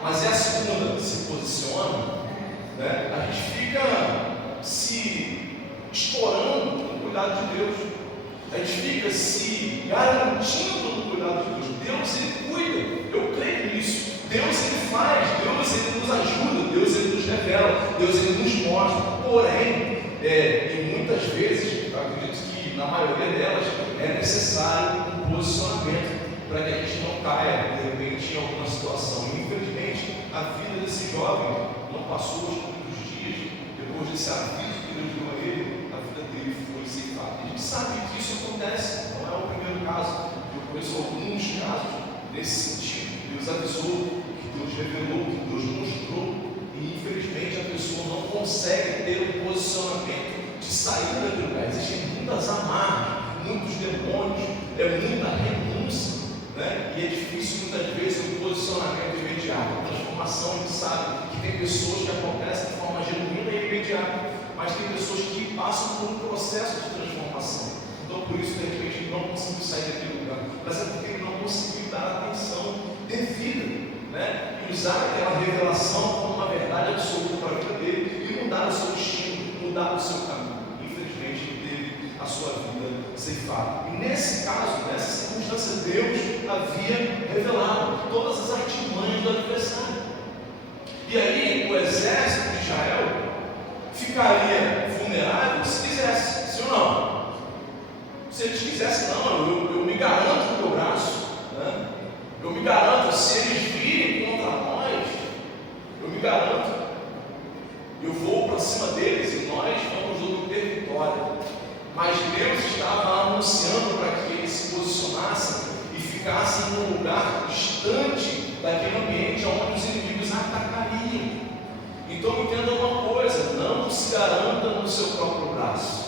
Mas e a segunda? Se posiciona, a gente fica se explorando no cuidado de Deus. A gente fica se garantindo no cuidado de Deus. Deus, ele cuida, eu creio nisso. Deus, ele faz, Deus, ele nos ajuda, Deus, ele nos revela, Deus, ele nos mostra. Porém, e muitas vezes, eu acredito que na maioria delas, é necessário um posicionamento para que a gente não caia, de repente, em alguma situação. E, infelizmente, a vida desse jovem não passou os muitos dias depois desse aviso que Deus deu a ele, a vida dele foi ceifada. A gente sabe que isso acontece, não é o primeiro caso. Eu conheço alguns casos nesse sentido. Deus avisou, que Deus revelou, que Deus mostrou, e infelizmente a pessoa não consegue ter um posicionamento de saída daquele lugar. Existem muitas amarras, muitos demônios, muita renúncia, e é difícil muitas vezes o posicionamento imediato. A transformação, a gente sabe que tem pessoas que acontecem de forma genuína e imediata, mas tem pessoas que passam por um processo de transformação. Então, por isso, de repente, ele não conseguiu sair daquele lugar, mas é porque ele não conseguiu dar atenção devida, e usar aquela revelação como uma verdade absoluta para a vida dele e mudar o seu destino, mudar o seu caminho. Infelizmente, ele teve a sua vida ceifada. E nesse caso, nessa circunstância, Deus havia revelado todas as artimanhas do adversário. E aí, o exército de Israel ficaria vulnerável se quisesse, sim ou não? Se eles quisessem, não, eu me garanto no meu braço, eu me garanto, se eles virem contra nós, eu me garanto, eu vou para cima deles e nós vamos obter vitória. Mas Deus estava anunciando para que eles se posicionassem e ficassem num lugar distante daquele ambiente onde os inimigos atacariam. Então entenda uma coisa: não se garanta no seu próprio braço.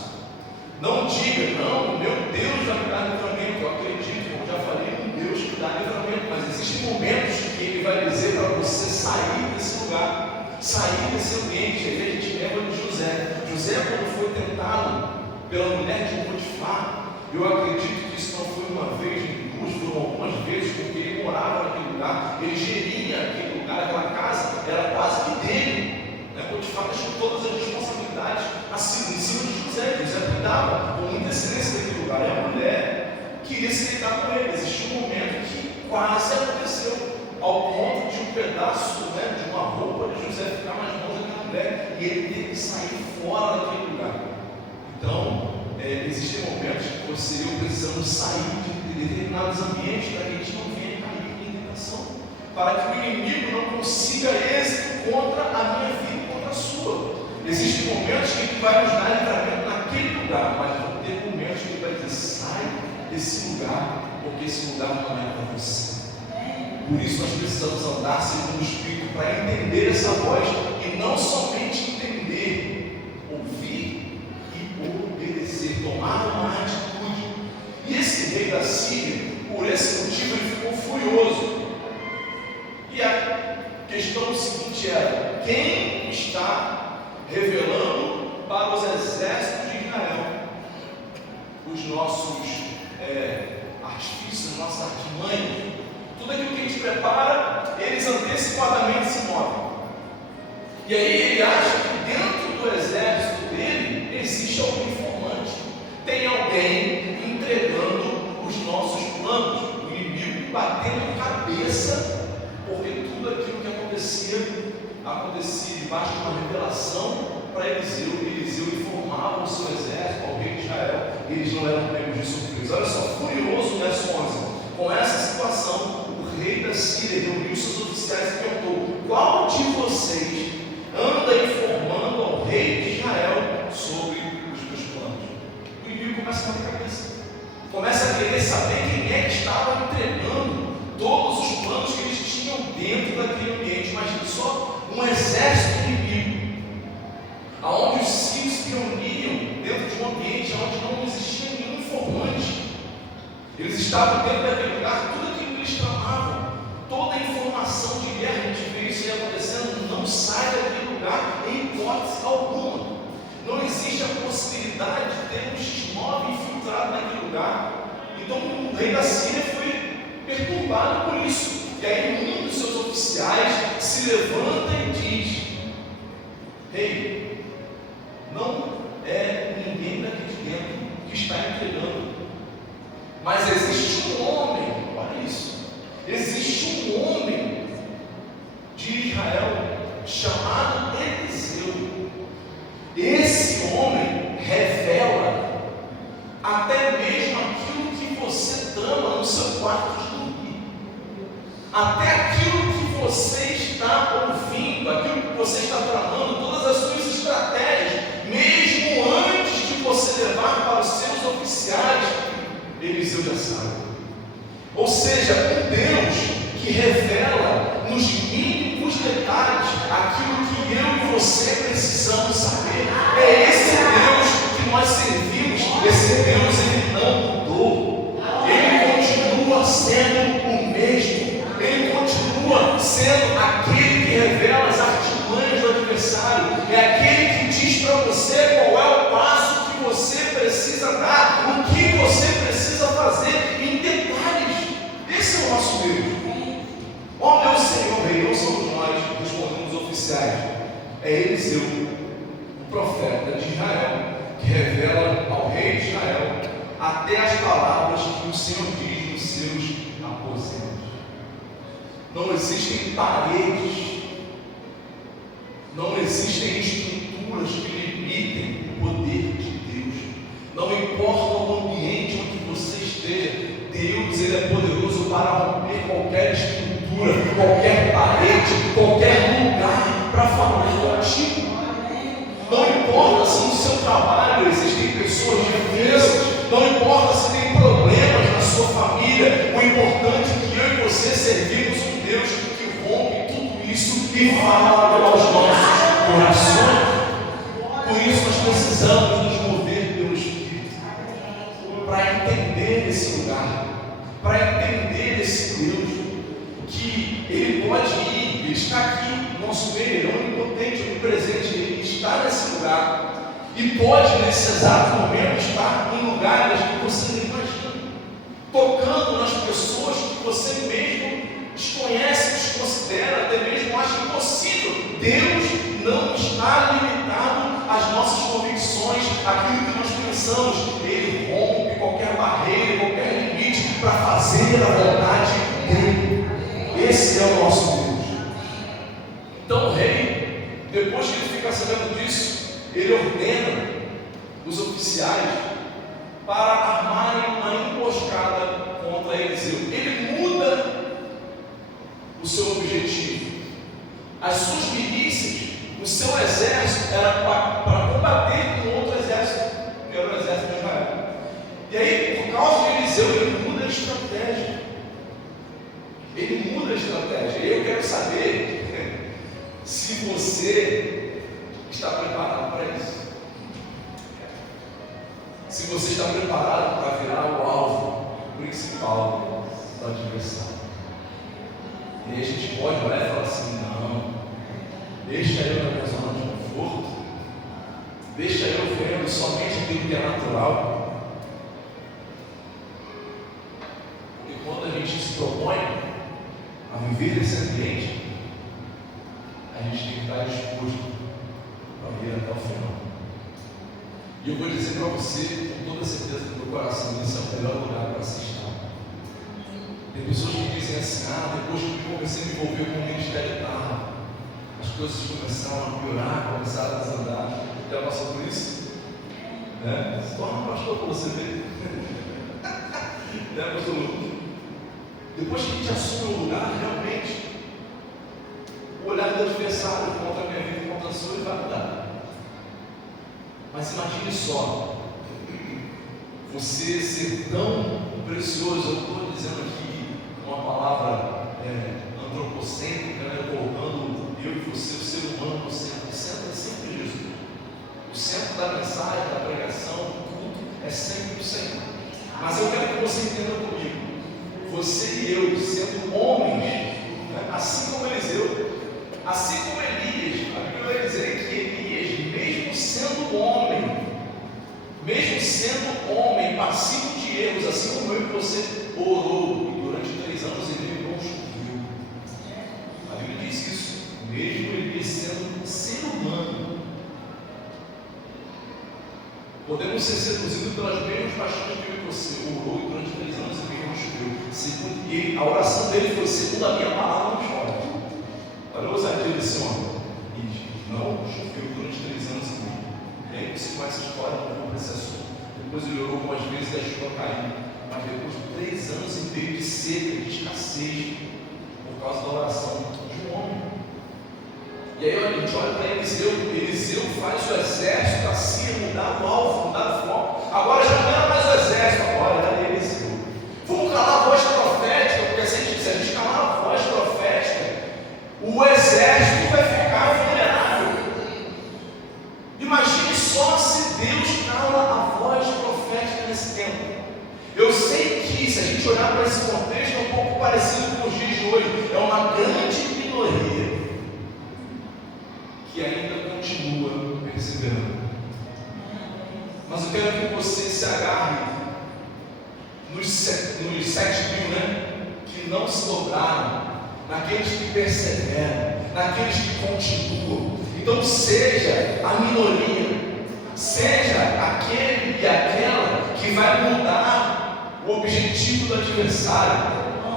Não diga, não, meu Deus vai me dar livramento. Eu acredito, como já falei, um Deus que dá livramento, mas existem momentos que Ele vai dizer para você sair desse lugar, sair desse ambiente. Aí a gente lembra de José. José, quando foi tentado pela mulher de Potifar, eu acredito que isso não foi uma vez, nem duas, foram algumas vezes, porque ele morava naquele lugar, ele geria aquele lugar, aquela casa, era quase que dele. Potifar deixou todas as responsabilidades assim, em cima de José. José cuidava com muita excelência daquele lugar, e a mulher queria se deitar com ele. Existiu um momento que quase aconteceu, ao ponto de pedaço, né, de uma roupa de José ficar nas mãos daquela mulher e ele teve que sair fora daquele lugar. Então, existem momentos que você e eu precisamos sair de determinados ambientes para que a gente não venha cair em tentação, para que o inimigo não consiga êxito contra a minha vida e contra a sua. Existem momentos que ele vai nos dar livramento naquele lugar, mas vão ter momentos que ele vai dizer: sai desse lugar, porque esse lugar não é para você. Por isso nós precisamos andar segundo o Espírito para entender essa voz e não somente entender, ouvir e obedecer, tomar uma atitude. E esse rei da Síria, por esse motivo, ele ficou furioso. E a questão seguinte era: quem está revelando para os exércitos de Israel os nossos artifícios, nossas artimanhas? Tudo aquilo que a gente prepara, eles antecipadamente se movem. E aí ele acha que dentro do exército dele existe algum informante. Tem alguém entregando os nossos planos, o inimigo batendo cabeça, porque tudo aquilo que acontecia debaixo de uma revelação para Eliseu. Eliseu informava o seu exército, ao rei de Israel, e eles não eram pegos de surpresa. Olha só, furioso, verso 11. Com essa situação, o rei da Síria reuniu seus oficiais e perguntou: qual de vocês anda informando ao rei de Israel sobre os meus planos? O inimigo começa a bater cabeça, começa a querer saber quem é que estava entregando todos os planos que eles tinham dentro daquele ambiente. Imagina só, um exército inimigo, aonde os sírios se reuniam dentro de um ambiente onde não existia nenhum informante. Eles estavam dentro daquele lugar, tudo aquilo que eles tramavam, toda a informação de guerra, a gente vê isso aí acontecendo, não sai daquele lugar em hipótese alguma. Não existe a possibilidade de ter um X9 infiltrado naquele lugar. Então o rei da Síria foi perturbado por isso. E aí um dos seus oficiais se levanta e diz: rei, não é ninguém daqui de dentro que está entregando, mas existe um homem, olha isso, existe um homem de Israel chamado Eliseu. Esse homem revela até mesmo aquilo que você trama no seu quarto de dormir, até aquilo que você está ouvindo, aquilo que você está tramando, todas as suas estratégias, mesmo antes de você levar para os seus oficiais, Eliseu já sabe. Ou seja, um Deus que revela nos mínimos detalhes aquilo que eu e você precisamos saber. É esse Deus que nós servimos. Esse Deus, ele não mudou, ele continua sendo o mesmo, ele continua sendo aquele que revela as artimanhas do adversário, é aquele que diz para você qual é o passo que você precisa dar, o que você precisa fazer em detalhes. Esse é o nosso Deus. Ó meu Senhor Rei, não somos nós, respondemos os oficiais, é Eliseu, o profeta de Israel, que revela ao rei de Israel até as palavras que o Senhor diz nos seus aposentos. Não existem paredes, não existem estruturas que limitem o poder de Deus. Não importa o ambiente onde você esteja, Deus, ele é poderoso para romper qualquer estrutura, qualquer parede, qualquer lugar para falar contigo. Não importa se no seu trabalho existem pessoas difíceis, não importa se tem problemas na sua família, o importante é que eu e você servimos um Deus que rompe tudo isso e fala aos nossos corações. Por isso nós precisamos nos mover pelo Espírito, para entender esse lugar, para entender esse Deus, que Ele pode ir, Ele está aqui, nosso meio, Ele é onipotente, onipresente, Ele está nesse lugar, e pode nesse exato momento estar em lugares que você nem imagina, tocando nas pessoas que você mesmo desconhece, desconsidera, até mesmo acha impossível. Deus não está limitado às nossas convicções, àquilo que nós pensamos. Ele rompe qualquer barreira, qualquer limite para fazer a vontade dele. Esse é o nosso Deus. Então o rei, depois que ele fica sabendo disso, ele ordena os oficiais para armarem uma emboscada contra Eliseu. Ele muda o seu objetivo. As suas milícias, o seu exército era para combater com outro exército, que era o exército de Israel. E aí, por causa de Eliseu, ele muda a estratégia. Ele muda a estratégia. E eu quero saber se você está preparado para isso. Se você está preparado para virar o alvo principal do adversário. E aí a gente pode olhar e falar assim: não, deixa eu na minha zona de conforto, deixa eu vendo somente aquilo que é natural. Porque quando a gente se propõe a viver esse ambiente, a gente tem que estar disposto para ir até o final. E eu vou dizer para você, com toda certeza do meu coração, esse é o melhor lugar para se estar. Tem pessoas que dizem assim: depois que eu comecei a me envolver com o ministério tarde, as coisas começaram a piorar, começaram a desandar. Já passou por isso? Né? Se torna um pastor para você ver. Né, pastor Lucas? Depois que a gente assume o lugar, realmente, o olhar do adversário contra a minha vida e contra a sua, ele vai mudar. Mas imagine só, você ser tão precioso. Eu estou dizendo aqui uma palavra antropocêntrica, né, colocando eu e você, o ser humano, no centro. O centro é sempre Jesus. O centro da mensagem, da pregação, do culto é sempre o Senhor. Mas eu quero que você entenda comigo. Você e eu, sendo homens, né, assim como Eliseu, assim como Elias, a Bíblia vai dizer que Elias, mesmo sendo homem, passivo de erros, assim como eu e você, orou, e durante 3 anos ele não choveu. A Bíblia diz isso, mesmo ele sendo ser humano. Podemos ser seduzidos pelas mesmas paixões que eu e você. Orou e durante 3 anos ele não choveu. E a oração dele foi: segundo a minha palavra, não chove. Olha a ousadia desse homem. E não choveu durante 3 anos e meio. E aí você conhece a história, não vou para esse assunto. Depois ele orou algumas vezes e a chuva caiu. Mas depois de 3 anos e meio de seca, de escassez, por causa da oração de um homem. E aí a gente olha para Eliseu faz o exército assim, mudar o alvo, mudar o foco. Agora já não era mais o exército, agora era Eliseu. Vamos calar a voz profética, porque se a gente calar a voz profética, o exército vai ficar vulnerável. Imagine só se Deus cala a voz profética nesse tempo. Eu sei que, se a gente olhar para esse contexto, é um pouco parecido com os dias de hoje. É uma grande minoria que ainda continua perseverando. Mas eu quero que você se agarre nos 7 mil, né, que não se dobraram, naqueles que perseveram, naqueles que continuam. Então seja a minoria, seja aquele e aquela que vai mudar o objetivo do adversário,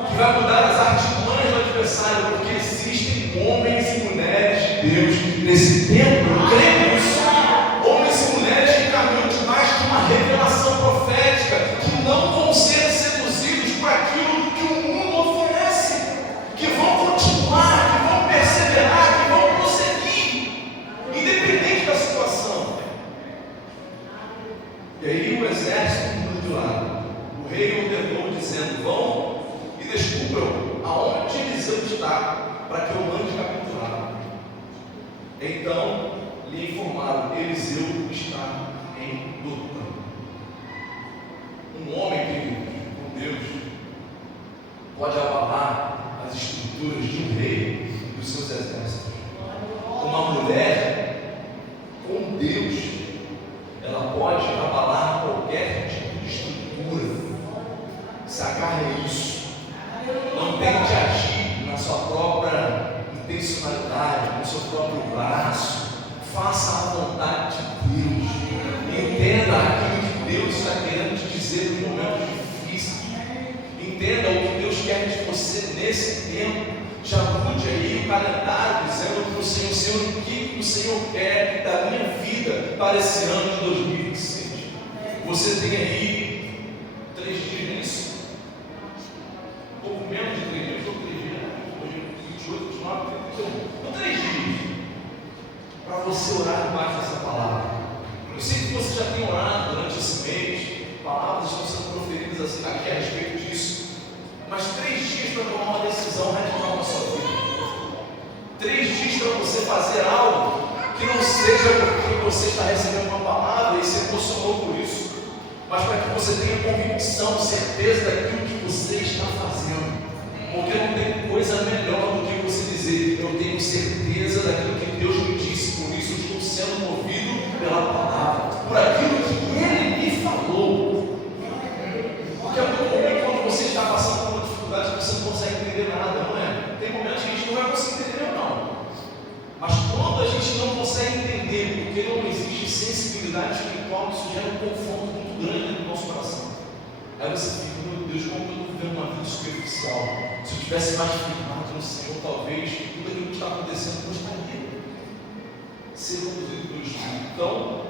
que vai mudar as artimanhas do adversário, porque existem homens e mulheres de Deus nesse tempo. Eu creio nisso. Homens e mulheres que caminham debaixo de uma revelação profética, que não vão ser seduzidos por aquilo que o mundo oferece, que vão continuar, que vão perseverar, que vão prosseguir, independente da situação. E aí o exército muda de lado. O rei ordenou dizendo: vão e descubram aonde Eliseu está, para que eu mande capturá-lo. Então lhe informaram: Eliseu está em Dotã. Um homem que com Deus pode abalar as estruturas de um rei e dos seus exércitos. Uma mulher com Deus, ela pode abalar qualquer tipo de estrutura. Se agarre a isso. Não tente agir na sua própria intencionalidade, no seu próprio braço. Faça a vontade de Deus. Entenda aquilo que Deus está querendo te dizer nos momentos difíceis. Entenda o que Deus quer de você nesse tempo. Já mude aí o calendário, dizendo para o Senhor, o que o Senhor quer da minha vida para esse ano de 2026. Você tem aí 3 dias nisso? Um pouco menos de 3 dias, estou 3 dias, hoje é 28, 29, 31. 3 dias para você orar debaixo dessa palavra. Eu sei que você já tem orado durante esse mês, palavras estão sendo proferidas assim, aqui a respeito disso, mas 3 dias para tomar uma decisão radical na sua vida. 3 dias para você fazer algo que não seja porque você está recebendo uma palavra e se emocionou por isso, mas para que você tenha convicção, certeza daquilo que você está fazendo. Porque não tem coisa melhor do que você dizer: eu tenho certeza daquilo que Deus me disse, por isso eu estou sendo movido pela palavra, por aquilo que Ele me falou. Porque é muito comum quando você está passando por uma dificuldade que você não consegue entender nada, não é? Tem momentos que a gente não vai conseguir entender, não. Mas quando a gente não consegue entender, porque não existe sensibilidade espiritual, isso gera um confronto muito grande no nosso coração. Aí você fica: meu Deus, como eu estou vivendo uma vida superficial? Se eu tivesse mais firmado no Senhor, talvez tudo aquilo que está acontecendo não estaria ser conduzido pelo Espírito. Então,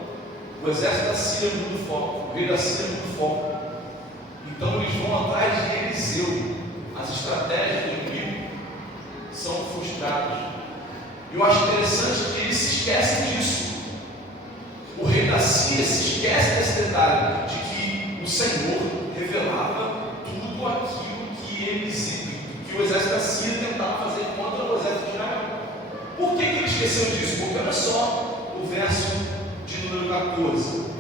o exército da Síria muda o foco, o rei da Síria muda o foco. Então eles vão atrás de Eliseu. As estratégias do inimigo são frustradas. Eu acho interessante que eles se esquecem disso. O rei da Síria se esquece desse detalhe, de que o Senhor revelava tudo aquilo que o exército da Síria tentava fazer contra o exército de Israel. Por que ele esqueceu disso? Porque olha só o verso de número 14.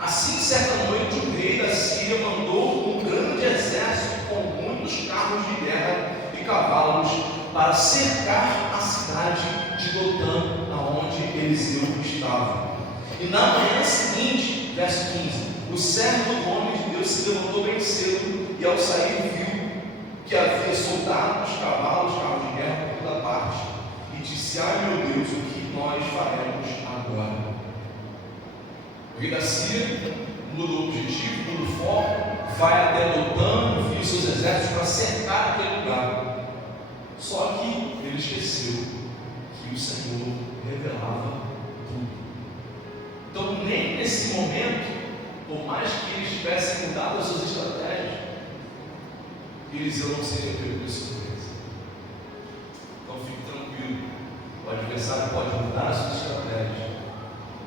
Assim, certa noite, o rei da Síria mandou um grande exército com muitos carros de guerra e cavalos para cercar a cidade de Dotã, aonde Eliseu estava. E na manhã seguinte, verso 15, o servo do homem de Deus se levantou bem cedo e ao sair viu que havia soldados, cavalos, carros de guerra por toda parte, e disse: ai meu Deus, o que nós faremos agora? O rei da Síria muda o objetivo, muda o foco, vai até Dotã, envia os seus exércitos para cercar aquele lugar. Só que ele esqueceu que o Senhor revelava tudo. Então, nem nesse momento, por mais que eles tivessem mudado as suas estratégias, Eliseu não seria pego de surpresa. Então, fique tranquilo. O adversário pode mudar as suas estratégias.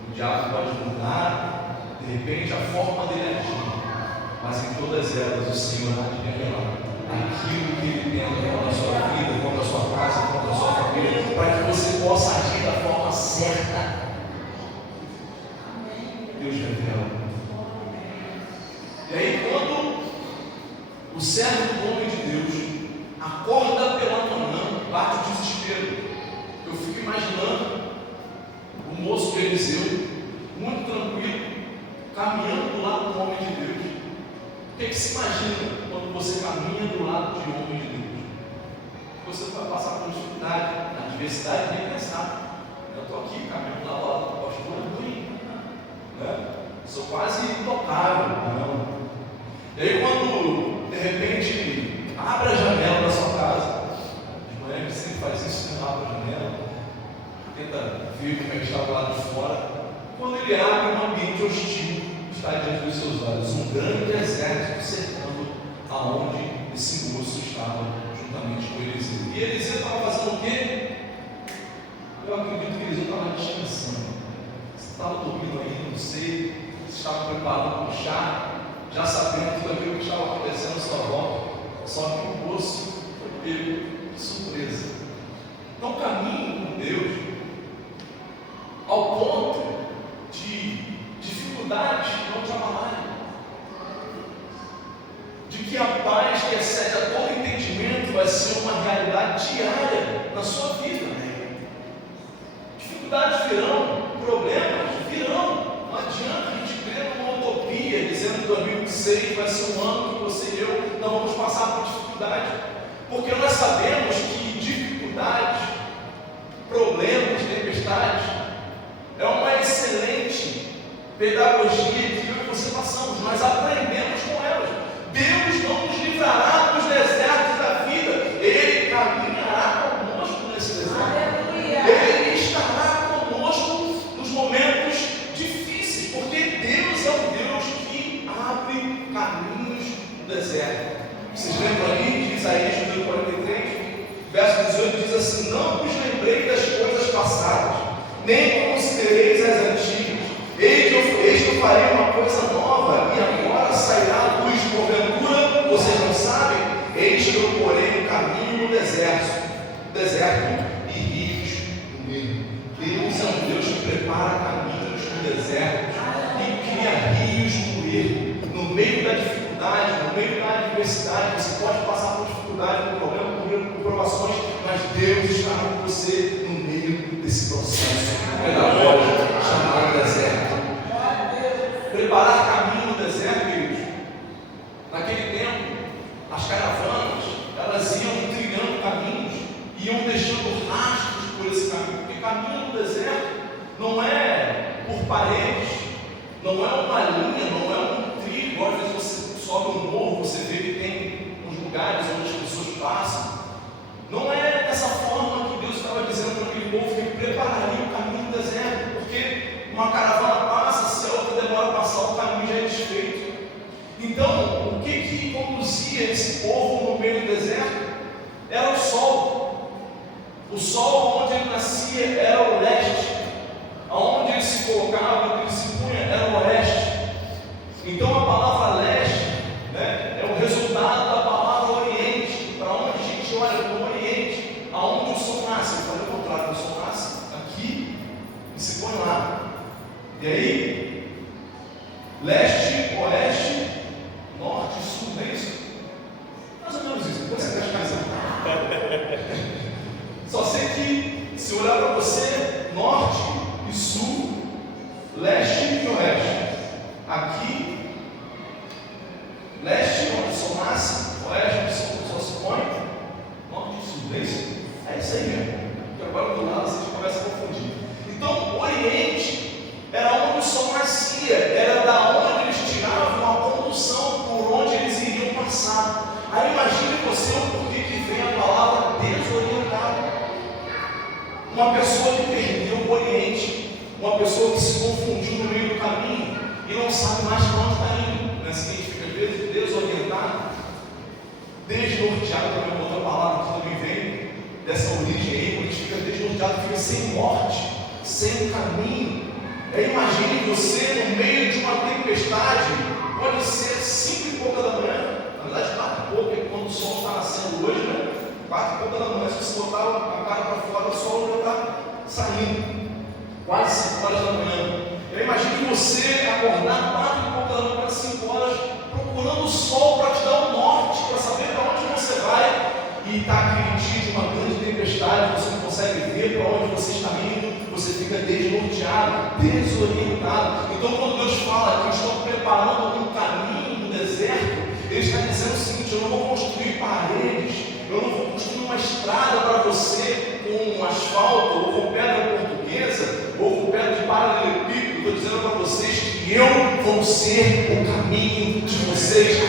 O diabo pode mudar, de repente, a forma dele agir. Mas em todas elas, o Senhor há de revelar aquilo que Ele tem contra a sua vida, contra a sua casa, contra a sua família, para que você possa agir da forma certa. Deus revela. E aí, quando o servo do homem de Deus acorda pela manhã, bate o desespero. Eu fico imaginando o moço de Eliseu, muito tranquilo, caminhando do lado do homem de Deus. O que se imagina quando você caminha do lado de um homem de Deus? Você vai passar por dificuldade, na adversidade, nem pensar. Eu estou aqui caminhando lá do lado do pastor, é ruim, né? Sou quase intocável. Não. E aí, quando de repente abre a janela da sua casa, de manhã ele sempre faz isso, né? Abre a janela, tenta ver como é que está do lado de fora. Quando ele abre, um ambiente hostil está diante dos seus olhos, um grande exército cercando aonde esse moço estava, juntamente com Eliseu. E Eliseu estava fazendo o quê? Eu acredito que Eliseu estava descansando. Você estava dormindo ainda, não sei, você estava preparando para o chá, já sabendo tudo aquilo que estava acontecendo à sua volta, só que o moço foi pego de surpresa. Não caminhe com Deus ao ponto de dificuldades que não te abalarem, de que a paz que excede a todo entendimento vai ser uma realidade diária na sua vida. Dificuldades virão, problemas virão. Não adianta a gente crer numa utopia dizendo que 2026 vai ser um ano que você e eu não vamos passar por dificuldade, porque nós sabemos que dificuldades, problemas, tempestades é uma excelente pedagogia que eu e você passamos. Nós aprendemos com elas. Deus não nos livrará dos desertos da vida, Ele caminhará conosco nesse deserto. nem considereis as antigas. Eis que eu farei uma coisa nova, e agora sairá a luz. Porventura, vocês não sabem? Eis que eu porei um caminho no deserto, e rios no meio. Deus é um Deus que prepara caminhos no deserto e cria rios no erro. No meio da dificuldade, no meio da adversidade, você pode passar por dificuldade, por problema, por provações, mas Deus está com você no meio desse processo pedagógico chamado deserto. Preparar caminho no deserto, queridos. Naquele tempo, as caravanas, elas iam trilhando caminhos, iam deixando rastros por esse caminho, porque caminho no deserto não é por paredes, não é uma linha, não é um trilho, igual às vezes você sobe um morro, você vê que tem uns lugares onde as pessoas passam. Não é dessa forma que Deus estava dizendo para aquele povo que prepararia o caminho do deserto, porque uma caravana passa, se a outra demora a passar, o caminho já é desfeito. Então, o que conduzia esse povo no meio do deserto? Era o sol. O sol onde ele nascia era o leste, aonde ele se colocava, onde ele se punha, era o oeste. Então a palavra leste, né, é o resultado da palavra oriente. Para onde a gente olha? Para o oriente, aonde o sol nasce. Eu falei o contrário, o sol nasce aqui e se põe lá. E aí, leste, oeste, norte, sul, não é isso? Mais ou menos isso, depois você presta atenção. Só sei que, se olhar para você, norte e sul, leste e oeste. Aqui, leste, onde o sol nasce, oeste, onde o sol se põe, norte e sul, é isso? É isso aí mesmo. Porque agora do lado vocês começam a confundir. Então, oriente era onde o sol nascia, era da onde eles tiravam a condução por onde eles iriam passar. Aí imagine você o porquê que vem a palavra desorientado. Uma pessoa que perdeu o oriente, uma pessoa que se confundiu no meio do caminho e não sabe mais para onde está indo. Não é assim que a gente fica às vezes desorientado, desnorteado, também outra palavra que também vem dessa origem aí, quando a gente fica desnorteado, fica sem norte, sem caminho. Aí imagine você no meio de uma tempestade, pode ser 5 e pouca da manhã, na verdade 4 e pouca, quando o sol está nascendo hoje, né? 4 e pouca da manhã, se você botar a cara para fora, o sol já está saindo, quase 5 horas da manhã. Eu imagino você acordar 4 e pouca da manhã, quase 5 horas, procurando o sol para te dar um norte, para saber para onde você vai, e está aquele dia de uma grande tempestade, você não consegue ver para onde você está indo, você fica desnorteado, desorientado. Então, quando Deus fala que eu estou preparando um caminho no deserto, Ele está dizendo o seguinte: eu não vou construir paredes, eu não vou construir uma estrada para você com asfalto, ou com pedra portuguesa, ou com pedra de paralelepípedo. Estou dizendo para vocês que eu vou ser o caminho de vocês, eu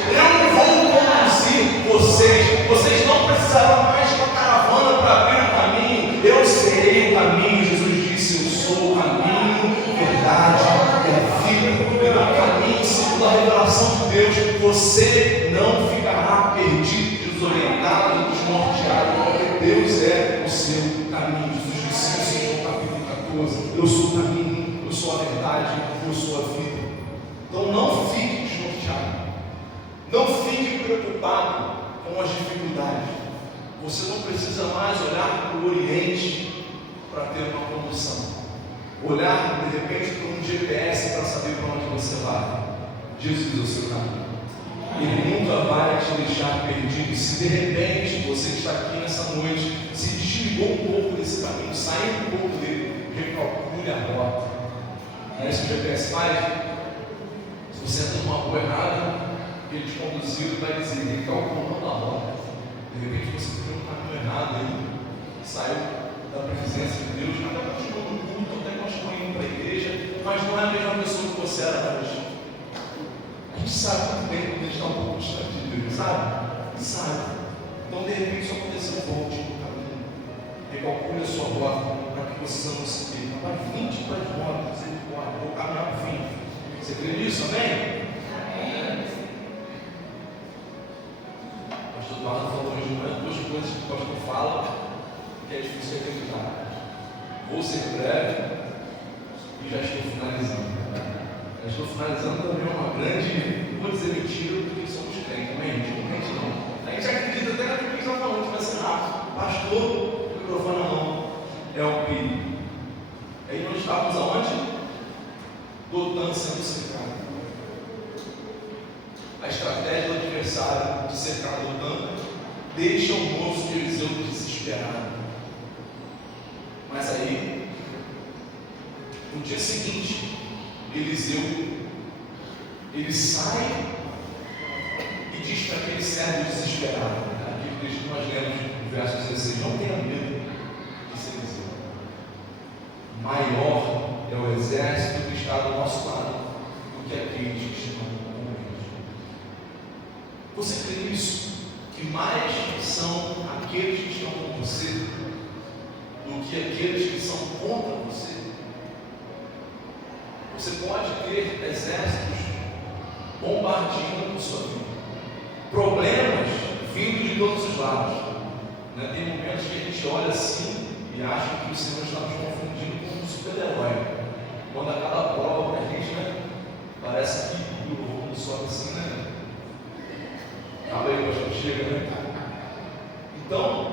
vou conduzir vocês. Vocês não precisarão mais de uma caravana para abrir o caminho, eu serei o caminho. Jesus disse: eu sou o caminho, verdade e a vida. Pelo caminho segundo a revelação de Deus, você não ficará perdido, desorientado, desnorteado, porque Deus é o seu caminho. Jesus disse isso em João capítulo 14: eu sou o caminho, eu sou a verdade, eu sou a vida. Então não fique desnorteado, não fique preocupado com as dificuldades. Você não precisa mais olhar para o Oriente para ter uma condução, olhar de repente para um GPS para saber para onde você vai. Jesus é o seu caminho, Ele nunca vai te deixar perdido. Se de repente você que está aqui nessa noite se desligou um pouco desse caminho, saiu um pouco dele, recalcule a rota. Não é isso que o GPS faz? Se você entra numa rua errada, ele te conduziu e vai dizer: recalculando a rota. De repente você pegou um caminho errado aí, saiu da presença de Deus, até continuou no culto, até continuou indo para a igreja, mas não é a mesma pessoa que você era hoje. A gente sabe muito bem quando a gente está um pouco distante de Deus, sabe? Sabe. Então, de repente, isso aconteceu, volte no caminho, recalcule a sua rota, para que você não se perca. Vai 20 para de moto, você pode, vou caminhar por 20. Você crê nisso, amém? O pastor Eduardo falou hoje de manhã 2 coisas que o pastor fala que é difícil acreditar. Vou ser breve e já estou finalizando. Já estou finalizando também uma grande, não vou dizer mentira, porque somos crentes, amém? Gente não. A gente acredita até naquilo que a gente está falando, tipo assim, pastor, microfone na mão, é um perigo. Aí nós estávamos aonde? Dotã sendo cercado. A estratégia do adversário de cercar Dotã deixa o moço de Eliseu desesperado. Mas aí, no dia seguinte, Eliseu, ele sai e diz para aquele servo desesperado, aquele texto que nós lemos no verso 16, não tenha medo, disse Eliseu. Maior é o exército que está do nosso lado do que aqueles que estão com eles. Você crê nisso? Que mais são aqueles que estão com você do que aqueles que são contra você? Você pode ter exércitos bombardeando a sua vida, problemas vindo de todos os lados. Tem momentos que a gente olha assim e acha que o Senhor está nos confundindo com um super-herói. Quando acaba a prova para a gente, parece que o louvor sobe assim, acaba aí, pastor, chega, Então,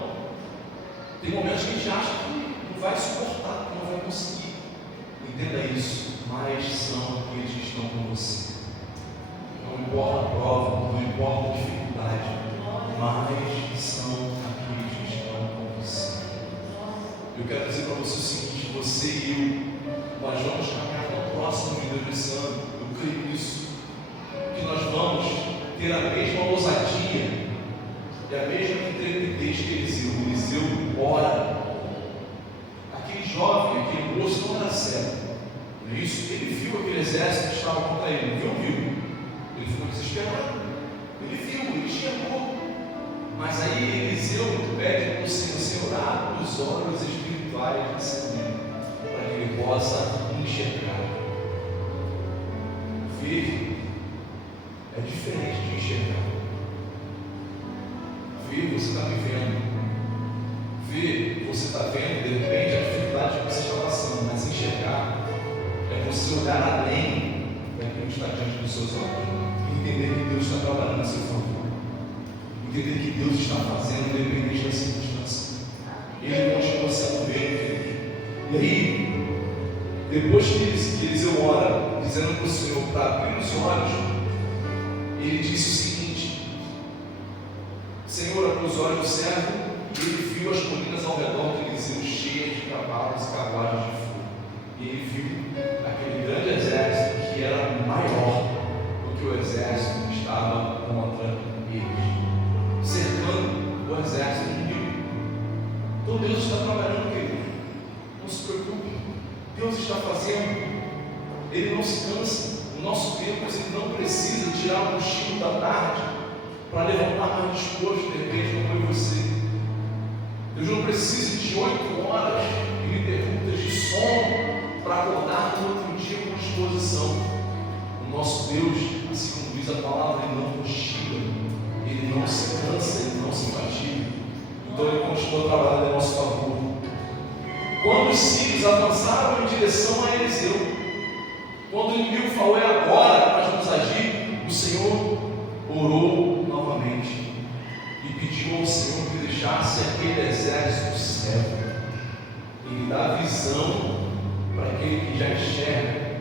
tem momentos que a gente acha que não vai suportar, que não vai conseguir. Entenda isso, mas são aqueles que estão com você. Não importa a prova, não importa a dificuldade, mas são aqueles que estão com você. Eu quero dizer para você o seguinte: você e eu, nós vamos caminhar para o próximo vídeo desse ano. Eu creio nisso, que nós vamos ter a mesma ousadia e a mesma intrepidez que Eliseu. Eliseu ora. Aquele jovem, aquele moço não era cego, não é isso? Ele viu aquele exército que estava contra ele, não viu? Ele ficou desesperado, ele viu, ele enxergou. Mas aí Eliseu pede para o Senhor, abre os olhos espirituais desse menino, para que ele possa enxergar. Ver é diferente de enxergar. Ver, você está me vendo. Ver, você está vendo, de repente, a dificuldade que você está passando, mas enxergar é você olhar além daquilo que está diante dos seus olhos e entender que Deus está trabalhando a seu favor, entender que Deus está fazendo independente da circunstância. Ele continua sendo bem. E aí, depois que Eliseu ora, dizendo para o Senhor para abrir os olhos, ele disse o seguinte: Senhor, abriu os olhos do servo, e ele viu as colinas ao redor de Eliseu cheias de cavalos e carruagens de fogo. E ele viu aquele grande exército que era maior do que o exército que estava contra eles, cercando o exército inimigo. Então Deus está trabalhando, querido. Não se preocupe. Deus está fazendo. Ele não se cansa. O nosso Deus, ele não precisa tirar o cochilo da tarde para levantar mais disposto, de repente, como eu e você. Deus não precisa de 8 horas ininterruptas de sono para acordar no outro dia com disposição. O nosso Deus, assim como diz a palavra, ele não cochila, ele não se cansa, ele não se fatiga. Então ele continua trabalhando em nosso favor. Quando os sírios avançaram em direção a Eliseu, quando o inimigo falou, é agora que nós vamos agir, o Senhor orou novamente e pediu ao Senhor que deixasse aquele exército cego. Ele dá visão para aquele que já enxerga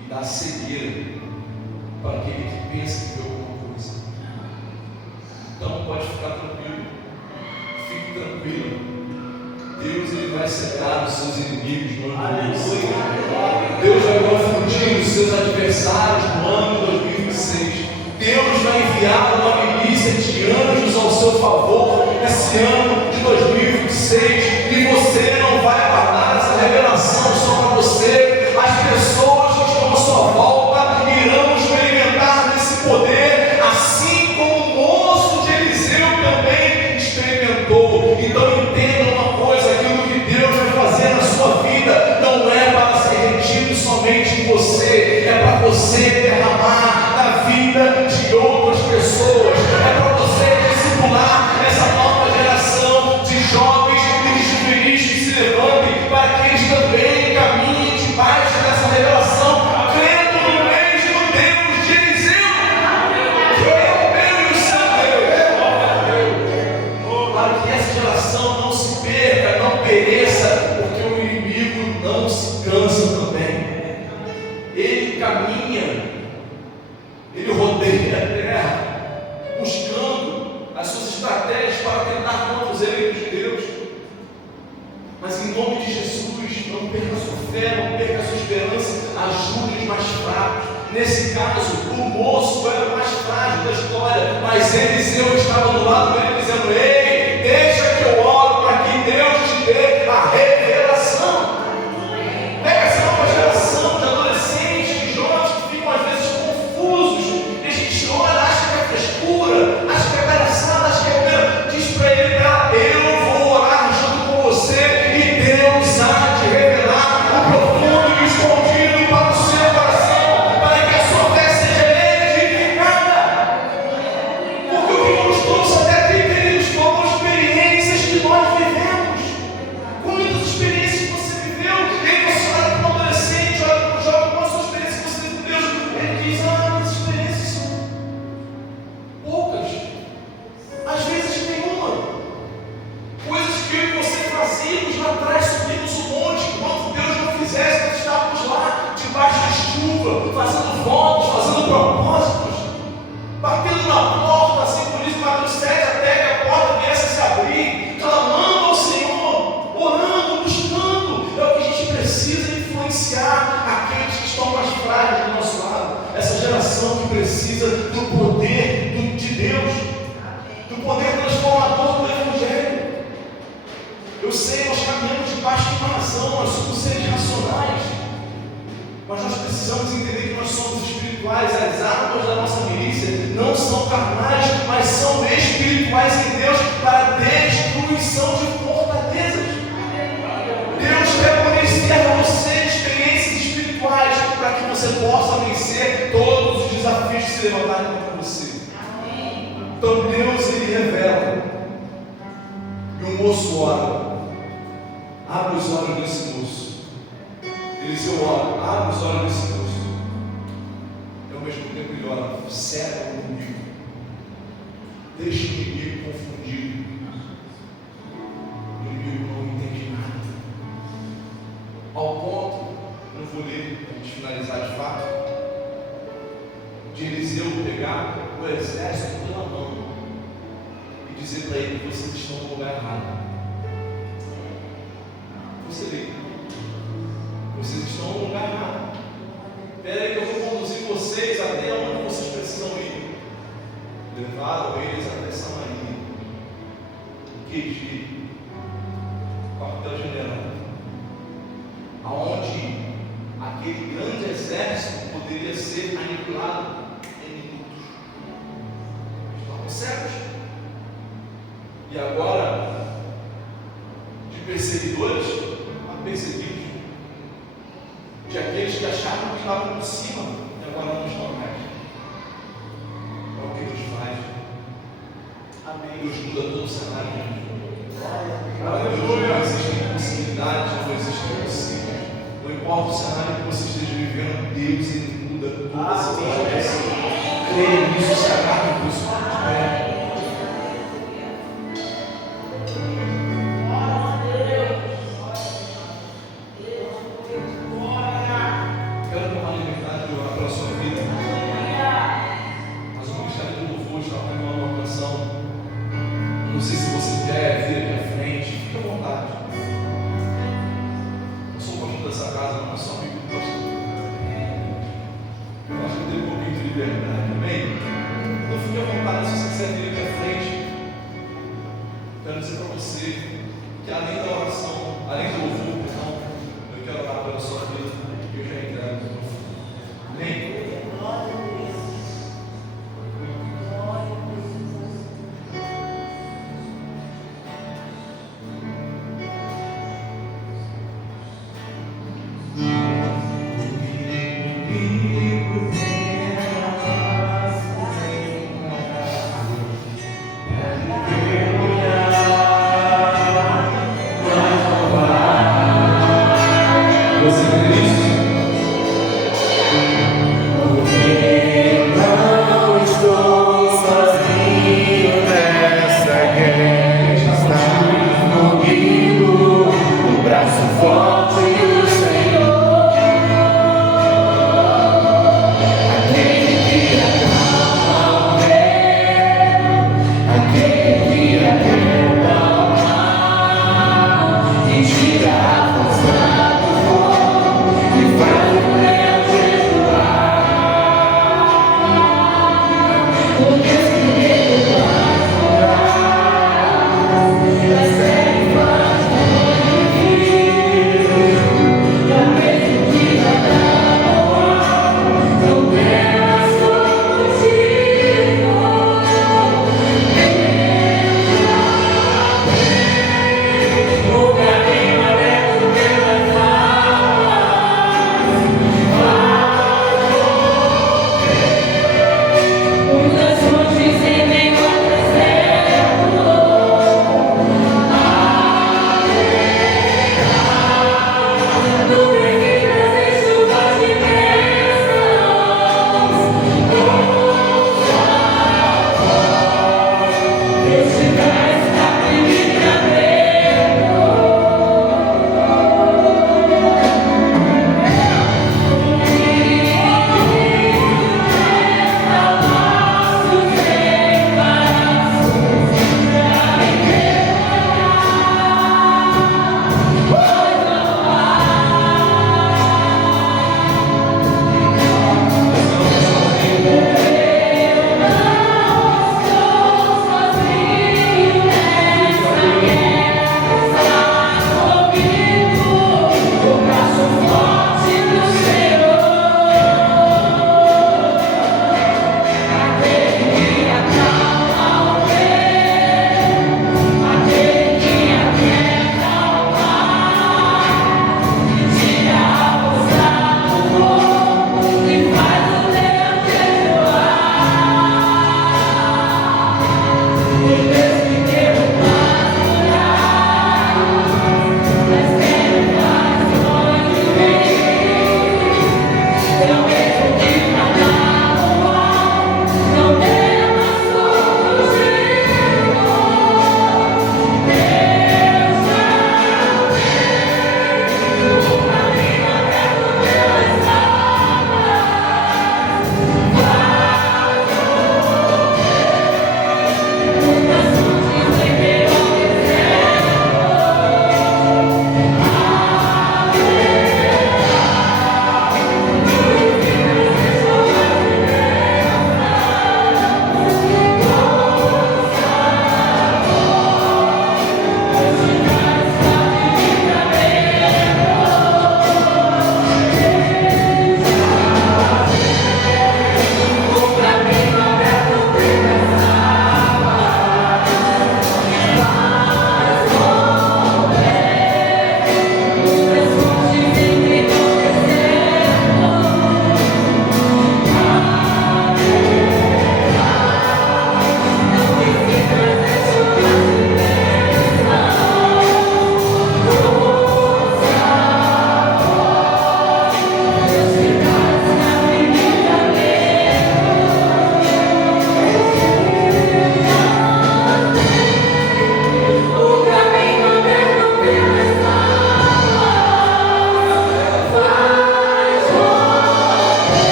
e dá cegueira para aquele que pensa que vê alguma coisa. Então pode ficar tranquilo, fique tranquilo. Deus, ele vai cegar os seus inimigos no ano de 2026. Deus vai confundir os seus adversários no ano de 2026. Deus vai enviar uma milícia de anjos ao seu favor nesse ano de 2026. E você não vai guardar essa revelação só para você. As pessoas que estão à sua volta irão experimentar desse poder, assim como o moço de Eliseu também experimentou. Então entenda uma coisa: aquilo que Deus vai fazer na sua vida não é para ser retido somente em você, é para você derramar pereça, porque o inimigo não se cansa também. Ele caminha, ele rodeia a terra, buscando as suas estratégias para tentar contra os eleitos de Deus. Mas em nome de Jesus, não perca a sua fé, não perca a sua esperança, ajude os mais fracos. Nesse caso, o moço era o mais frágil da história, mas Eliseu estava do lado dele dizendo: ei, deixa que eu oro para que Deus te dê a revelação. Pega essa nova geração de adolescentes, de jovens que ficam às vezes confusos, e a gente olha, acha que é frescura, acha que é palhaçada, acha que é bobeira. Diz para ele, eu vou orar junto com você e Deus há de revelar o profundo e o escondido para o seu coração, para que a sua fé seja edificada. Porque o que nos trouxe até aqui, queridos, foram experiências que nós vivemos. Quantas experiências você viveu? Ele você olha para um adolescente, olha para um jovem, qual a sua experiência que você teve com Deus? Ele diz: minhas experiências são poucas, às vezes nenhuma. Coisas que eu e você fazíamos lá atrás, subimos o monte, enquanto Deus não fizesse, nós estávamos lá, debaixo da chuva, fazendo votos, fazendo propósitos, batendo na porta, assim por isso, Mateus 7, até que a porta viesse a se abrir, clamando ao Senhor, orando, buscando. É o que a gente precisa influenciar aqueles que estão mais frágeis do nosso lado, essa geração que precisa do poder de Deus, do poder transformador do Evangelho. Eu sei, nós caminhamos debaixo de uma razão, nós somos seres racionais, mas nós precisamos entender que nós somos espirituais. As armas da nossa milícia não são carnais, mas são espirituais em Deus, para destruição de fortalezas. Deus quer municiar você de experiências espirituais, para que você possa vencer todos os desafios que se levantarem contra você. Então Deus, ele revela, e o moço ora. Abre os olhos desse moço. Eliseu ora, abre os olhos desse moço. E ao mesmo tempo ele ora, cega o inimigo, deixa o inimigo confundido. O inimigo não entende nada. Ao ponto, não vou ler para a gente finalizar de fato, de Eliseu pegar o exército pela mão e dizer para ele: vocês estão no lugar errado. Você lê, vocês estão no lugar errado. Espera aí que eu vou conduzir vocês até onde vocês precisam ir. Levaram eles até Samaria, QG, quartel-general, aonde aquele grande exército poderia ser aniquilado em minutos. Estavam cegos. E agora, de perseguidores a perseguidos, de aqueles que achavam que estavam por cima e agora não estão mais. É o que Deus faz. Amém. Deus muda todo o cenário. Para Deus não existe impossibilidade, não existe impossível. Não importa o cenário que você esteja vivendo, Deus, ele muda toda a situação. Creia nisso, se agarre por isso. Não sei se você quer vir aqui à frente, fique à vontade.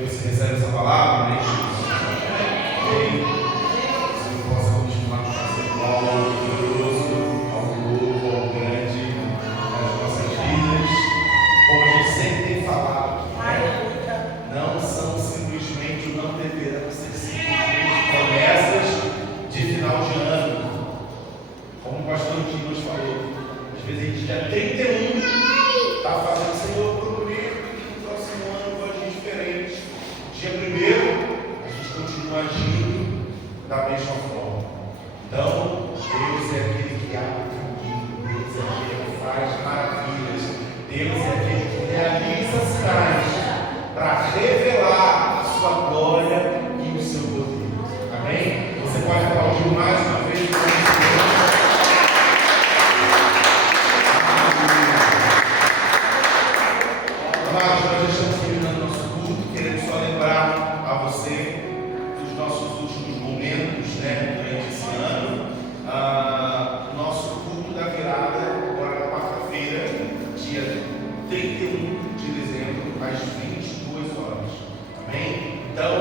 Você recebe essa palavra, né? Amém. Você possa continuar a fazer algo poderoso, algo novo, algo grande nas nossas vidas. Como a gente sempre tem falado aqui, né? Não são simplesmente, não deverão ser simplesmente promessas de final de ano. Como o pastor Tino nos falou, às vezes a gente dia 31 está fazendo, Senhor, prometo que no próximo ano vai agir diferente. Dia 1º, a gente continua agindo da mesma forma. Então, Deus é aquele que abre o caminho, Deus é aquele que faz maravilhas, Deus é aquele que realiza sinais para revelar a sua glória e o seu poder. Amém? Você pode aplaudir mais uma vez para o Senhor. Amados, nós já estamos terminando nosso culto, queremos só lembrar a você dos nossos últimos momentos, né, durante esse ano. Nosso culto da virada, agora na quarta-feira, dia 31 de dezembro, às 22 horas. Amém? Então,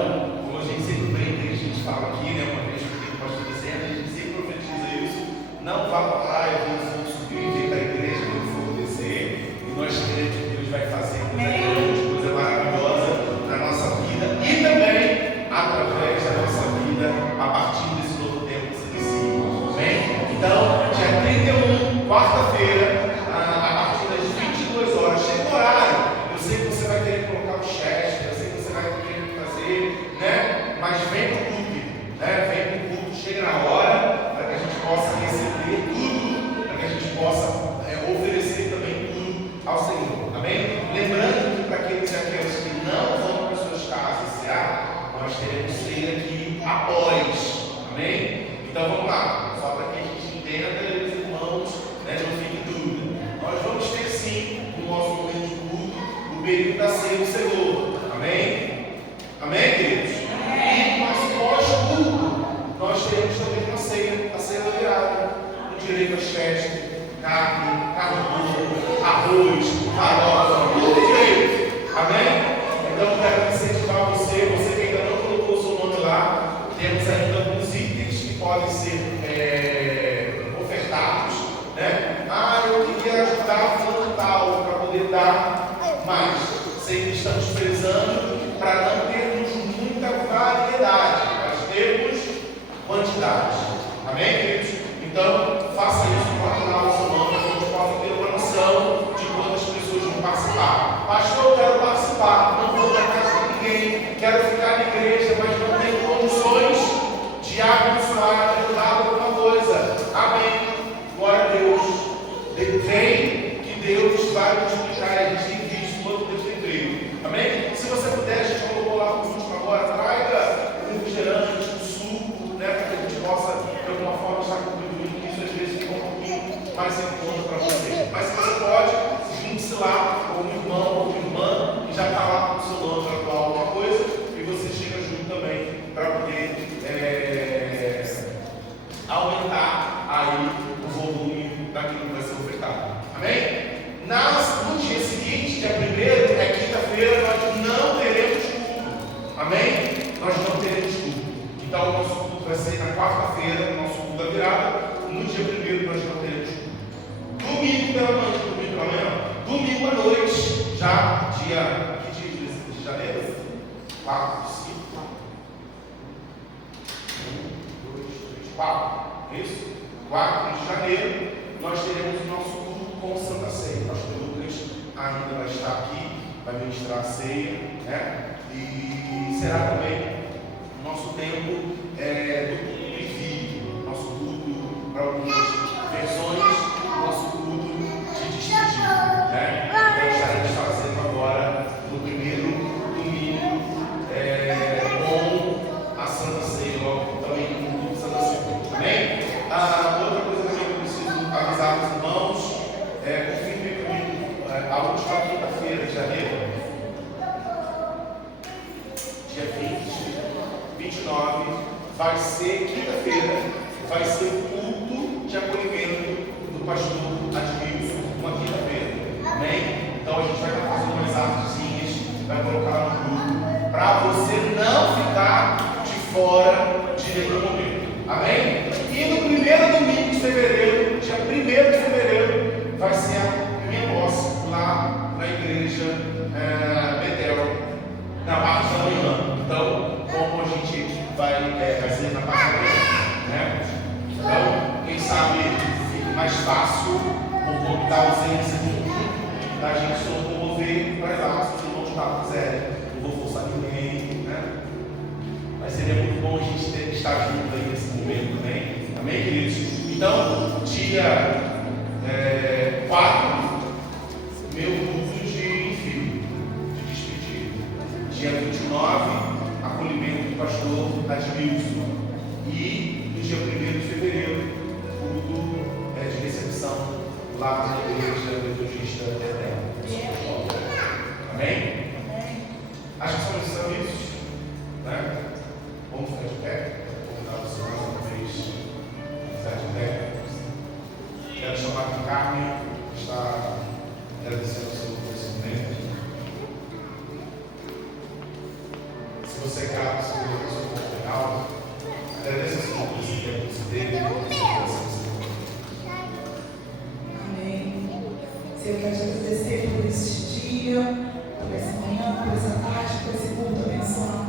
como a gente sempre brinca, a gente fala aqui, né, uma vez que o pastor dizendo, a gente sempre profetiza isso. Não vá para a praia, vamos subir e vir para a igreja, quando for descer, e nós queremos que Deus vai fazer coisa maravilhosa na nossa vida e também através da nossa vida a partir desse novo tempo que se inicia. Amém? Então, dia 31, quarta-feira, a partir das 22 horas, chega o horário. Eu sei que você vai ter que colocar o chat, eu sei que você vai ter que fazer, né? Mas vem para o culto, né? Vem para o culto, chega na hora, para que a gente possa receber tudo, para que a gente possa oferecer também tudo ao Senhor. Amém? Lembrando que para aqueles e aquelas que não vão para as suas casas, nós teremos ceia aqui após. Amém? Então vamos lá, só para que a gente entenda, meus irmãos, né, não fique dúvida. Nós vamos ter sim, no nosso momento de culto, o período da ceia do Senhor. Amém? Amém, queridos? Amém. Mas pós-culto, nós teremos também uma ceia, a ceia da virada, com direito às festas, carne boa, arroz, farofa, tudo direito. Amém? Então quero incentivar você que ainda não colocou o seu nome lá, temos ainda alguns itens que podem ser ofertados, né? Eu queria ajudar fulano tal para poder dar mais. Sempre estamos prezando para não termos muita variedade, mas termos quantidade. Amém, queridos? Então, faça isso para dar o seu nome, para que a gente possa ter uma noção de quantas pessoas vão participar. Pastor, eu quero participar, não vou para casa de ninguém, quero ficar na igreja, mas não tenho condições de abençoar, de ajudar alguma coisa. Amém. Glória a Deus. Vem que Deus vai multiplicar, a gente tem visto quanto Deus tem feito. Amém? Se você puder, a gente colocou lá no último agora, traga um refrigerante, um suco, né, para que a gente possa, de alguma forma, estar contribuindo, que isso às vezes fica um pouquinho mais em conta para você. Mas se você pode, junte-se lá com um irmão ou uma irmã que já está lá com o seu nome para doar alguma coisa e você chega junto também para poder aumentar aí o volume daquilo que vai ser ofertado. Amém? No dia seguinte, dia 1º, é quinta-feira, nós não teremos culto. Amém? Nós não teremos culto. Então o nosso culto vai ser na quarta-feira, o nosso culto da virada. No dia 1º nós não teremos culto. Domingo pela manhã, domingo à noite, já dia, que dia de janeiro? 4, 5, 1, 2, 3, 4. Isso? 4 de janeiro, nós teremos o nosso culto com Santa Ceia. O pastor Lucas ainda vai estar aqui, vai ministrar a ceia, né? E será também o nosso tempo do culto em vídeo, nosso culto para algumas versões, nosso culto de despedida, né? Então estaremos fazendo agora no primeiro domingo com a Santa Ceia, logo também com o culto de Santa Ceia. Amém? Outra coisa também que eu preciso avisar os irmãos, confirme comigo a última quinta-feira de janeiro, dia 20. vai ser quinta-feira, vai ser o culto de acolhimento do pastor Admilson, uma quinta-feira. Amém? Então a gente vai estar fazendo umas artezinhas, vai colocar no grupo, para você não ficar de fora de nenhum momento. Amém? E no primeiro domingo de fevereiro, dia 1º de fevereiro, vai ser a minha posse lá na igreja Betel, na parte da manhã. Então, como a gente vai ser na parte da manhã, né? Então, quem sabe fica mais fácil por conta da ausência da gente se locomover para lá, se os irmãos não quiserem. Não vou forçar ninguém, né? Mas seria muito bom a gente estar junto aí nesse momento também. Amém, queridos? Então, dia 4, meu culto de despedida. Dia 29, acolhimento do pastor Admilson. E no dia 1º de fevereiro, culto de recepção lá na igreja metodista Betel. Amém? Acho que são isso, né? Vamos ficar de pé. Vou convidar você mais uma vez a ficar de pé. Quero chamar aqui Carmen, que está agradecendo o seu conhecimento. Se você é grato, se você é uma pessoa legal, agradeça o seu conhecimento dele. Amém. Senhor, quero te agradecer por esse dia, por essa manhã, por essa tarde, por esse culto abençoado.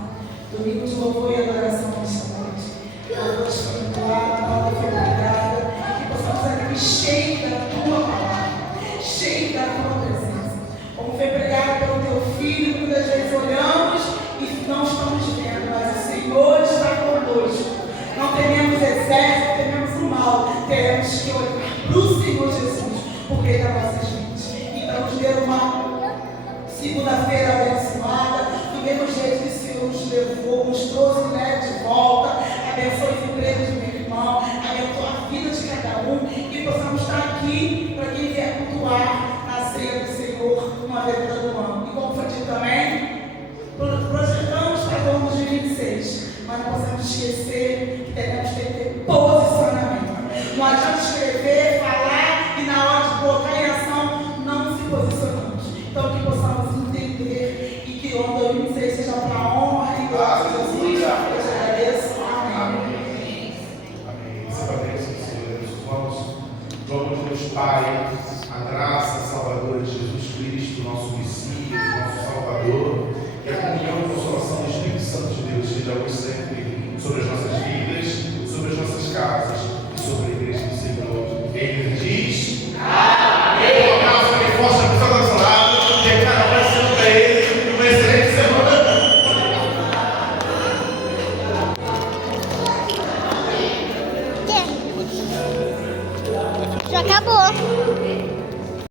Domingo de louvor e adoração nesta noite. Louvor espiritual, a palavra foi pregada, que possamos aqui cheios da tua palavra, cheios da tua presença. Como foi pregado pelo teu filho, muitas vezes olhamos e não estamos vendo, mas o Senhor está conosco. Não tememos exército, tememos o mal, teremos que olhar para o Senhor Jesus, porque é das nossas vidas. Então, nos dê uma segunda-feira abençoada, do mesmo jeito que o Senhor nos levou, nos trouxe de volta. Abençoe os empregos do meu irmão, abençoe a vida de cada um, e possamos estar aqui para quem vier cultuar a ceia do Senhor uma vez todo ano. E como foi dito também, projetamos para o ano de 2026, mas não podemos esquecer que devemos ter posicionamento. Não adianta escrever, falar e na hora de colocar em ação não se posicionamos. Então que possamos entender e que o ano 2026 seja para a honra e glória de Jesus. Eu te agradeço. Amém. Amém. Você vai ter que ser Deus. Vamos, Deus Pai, a graça.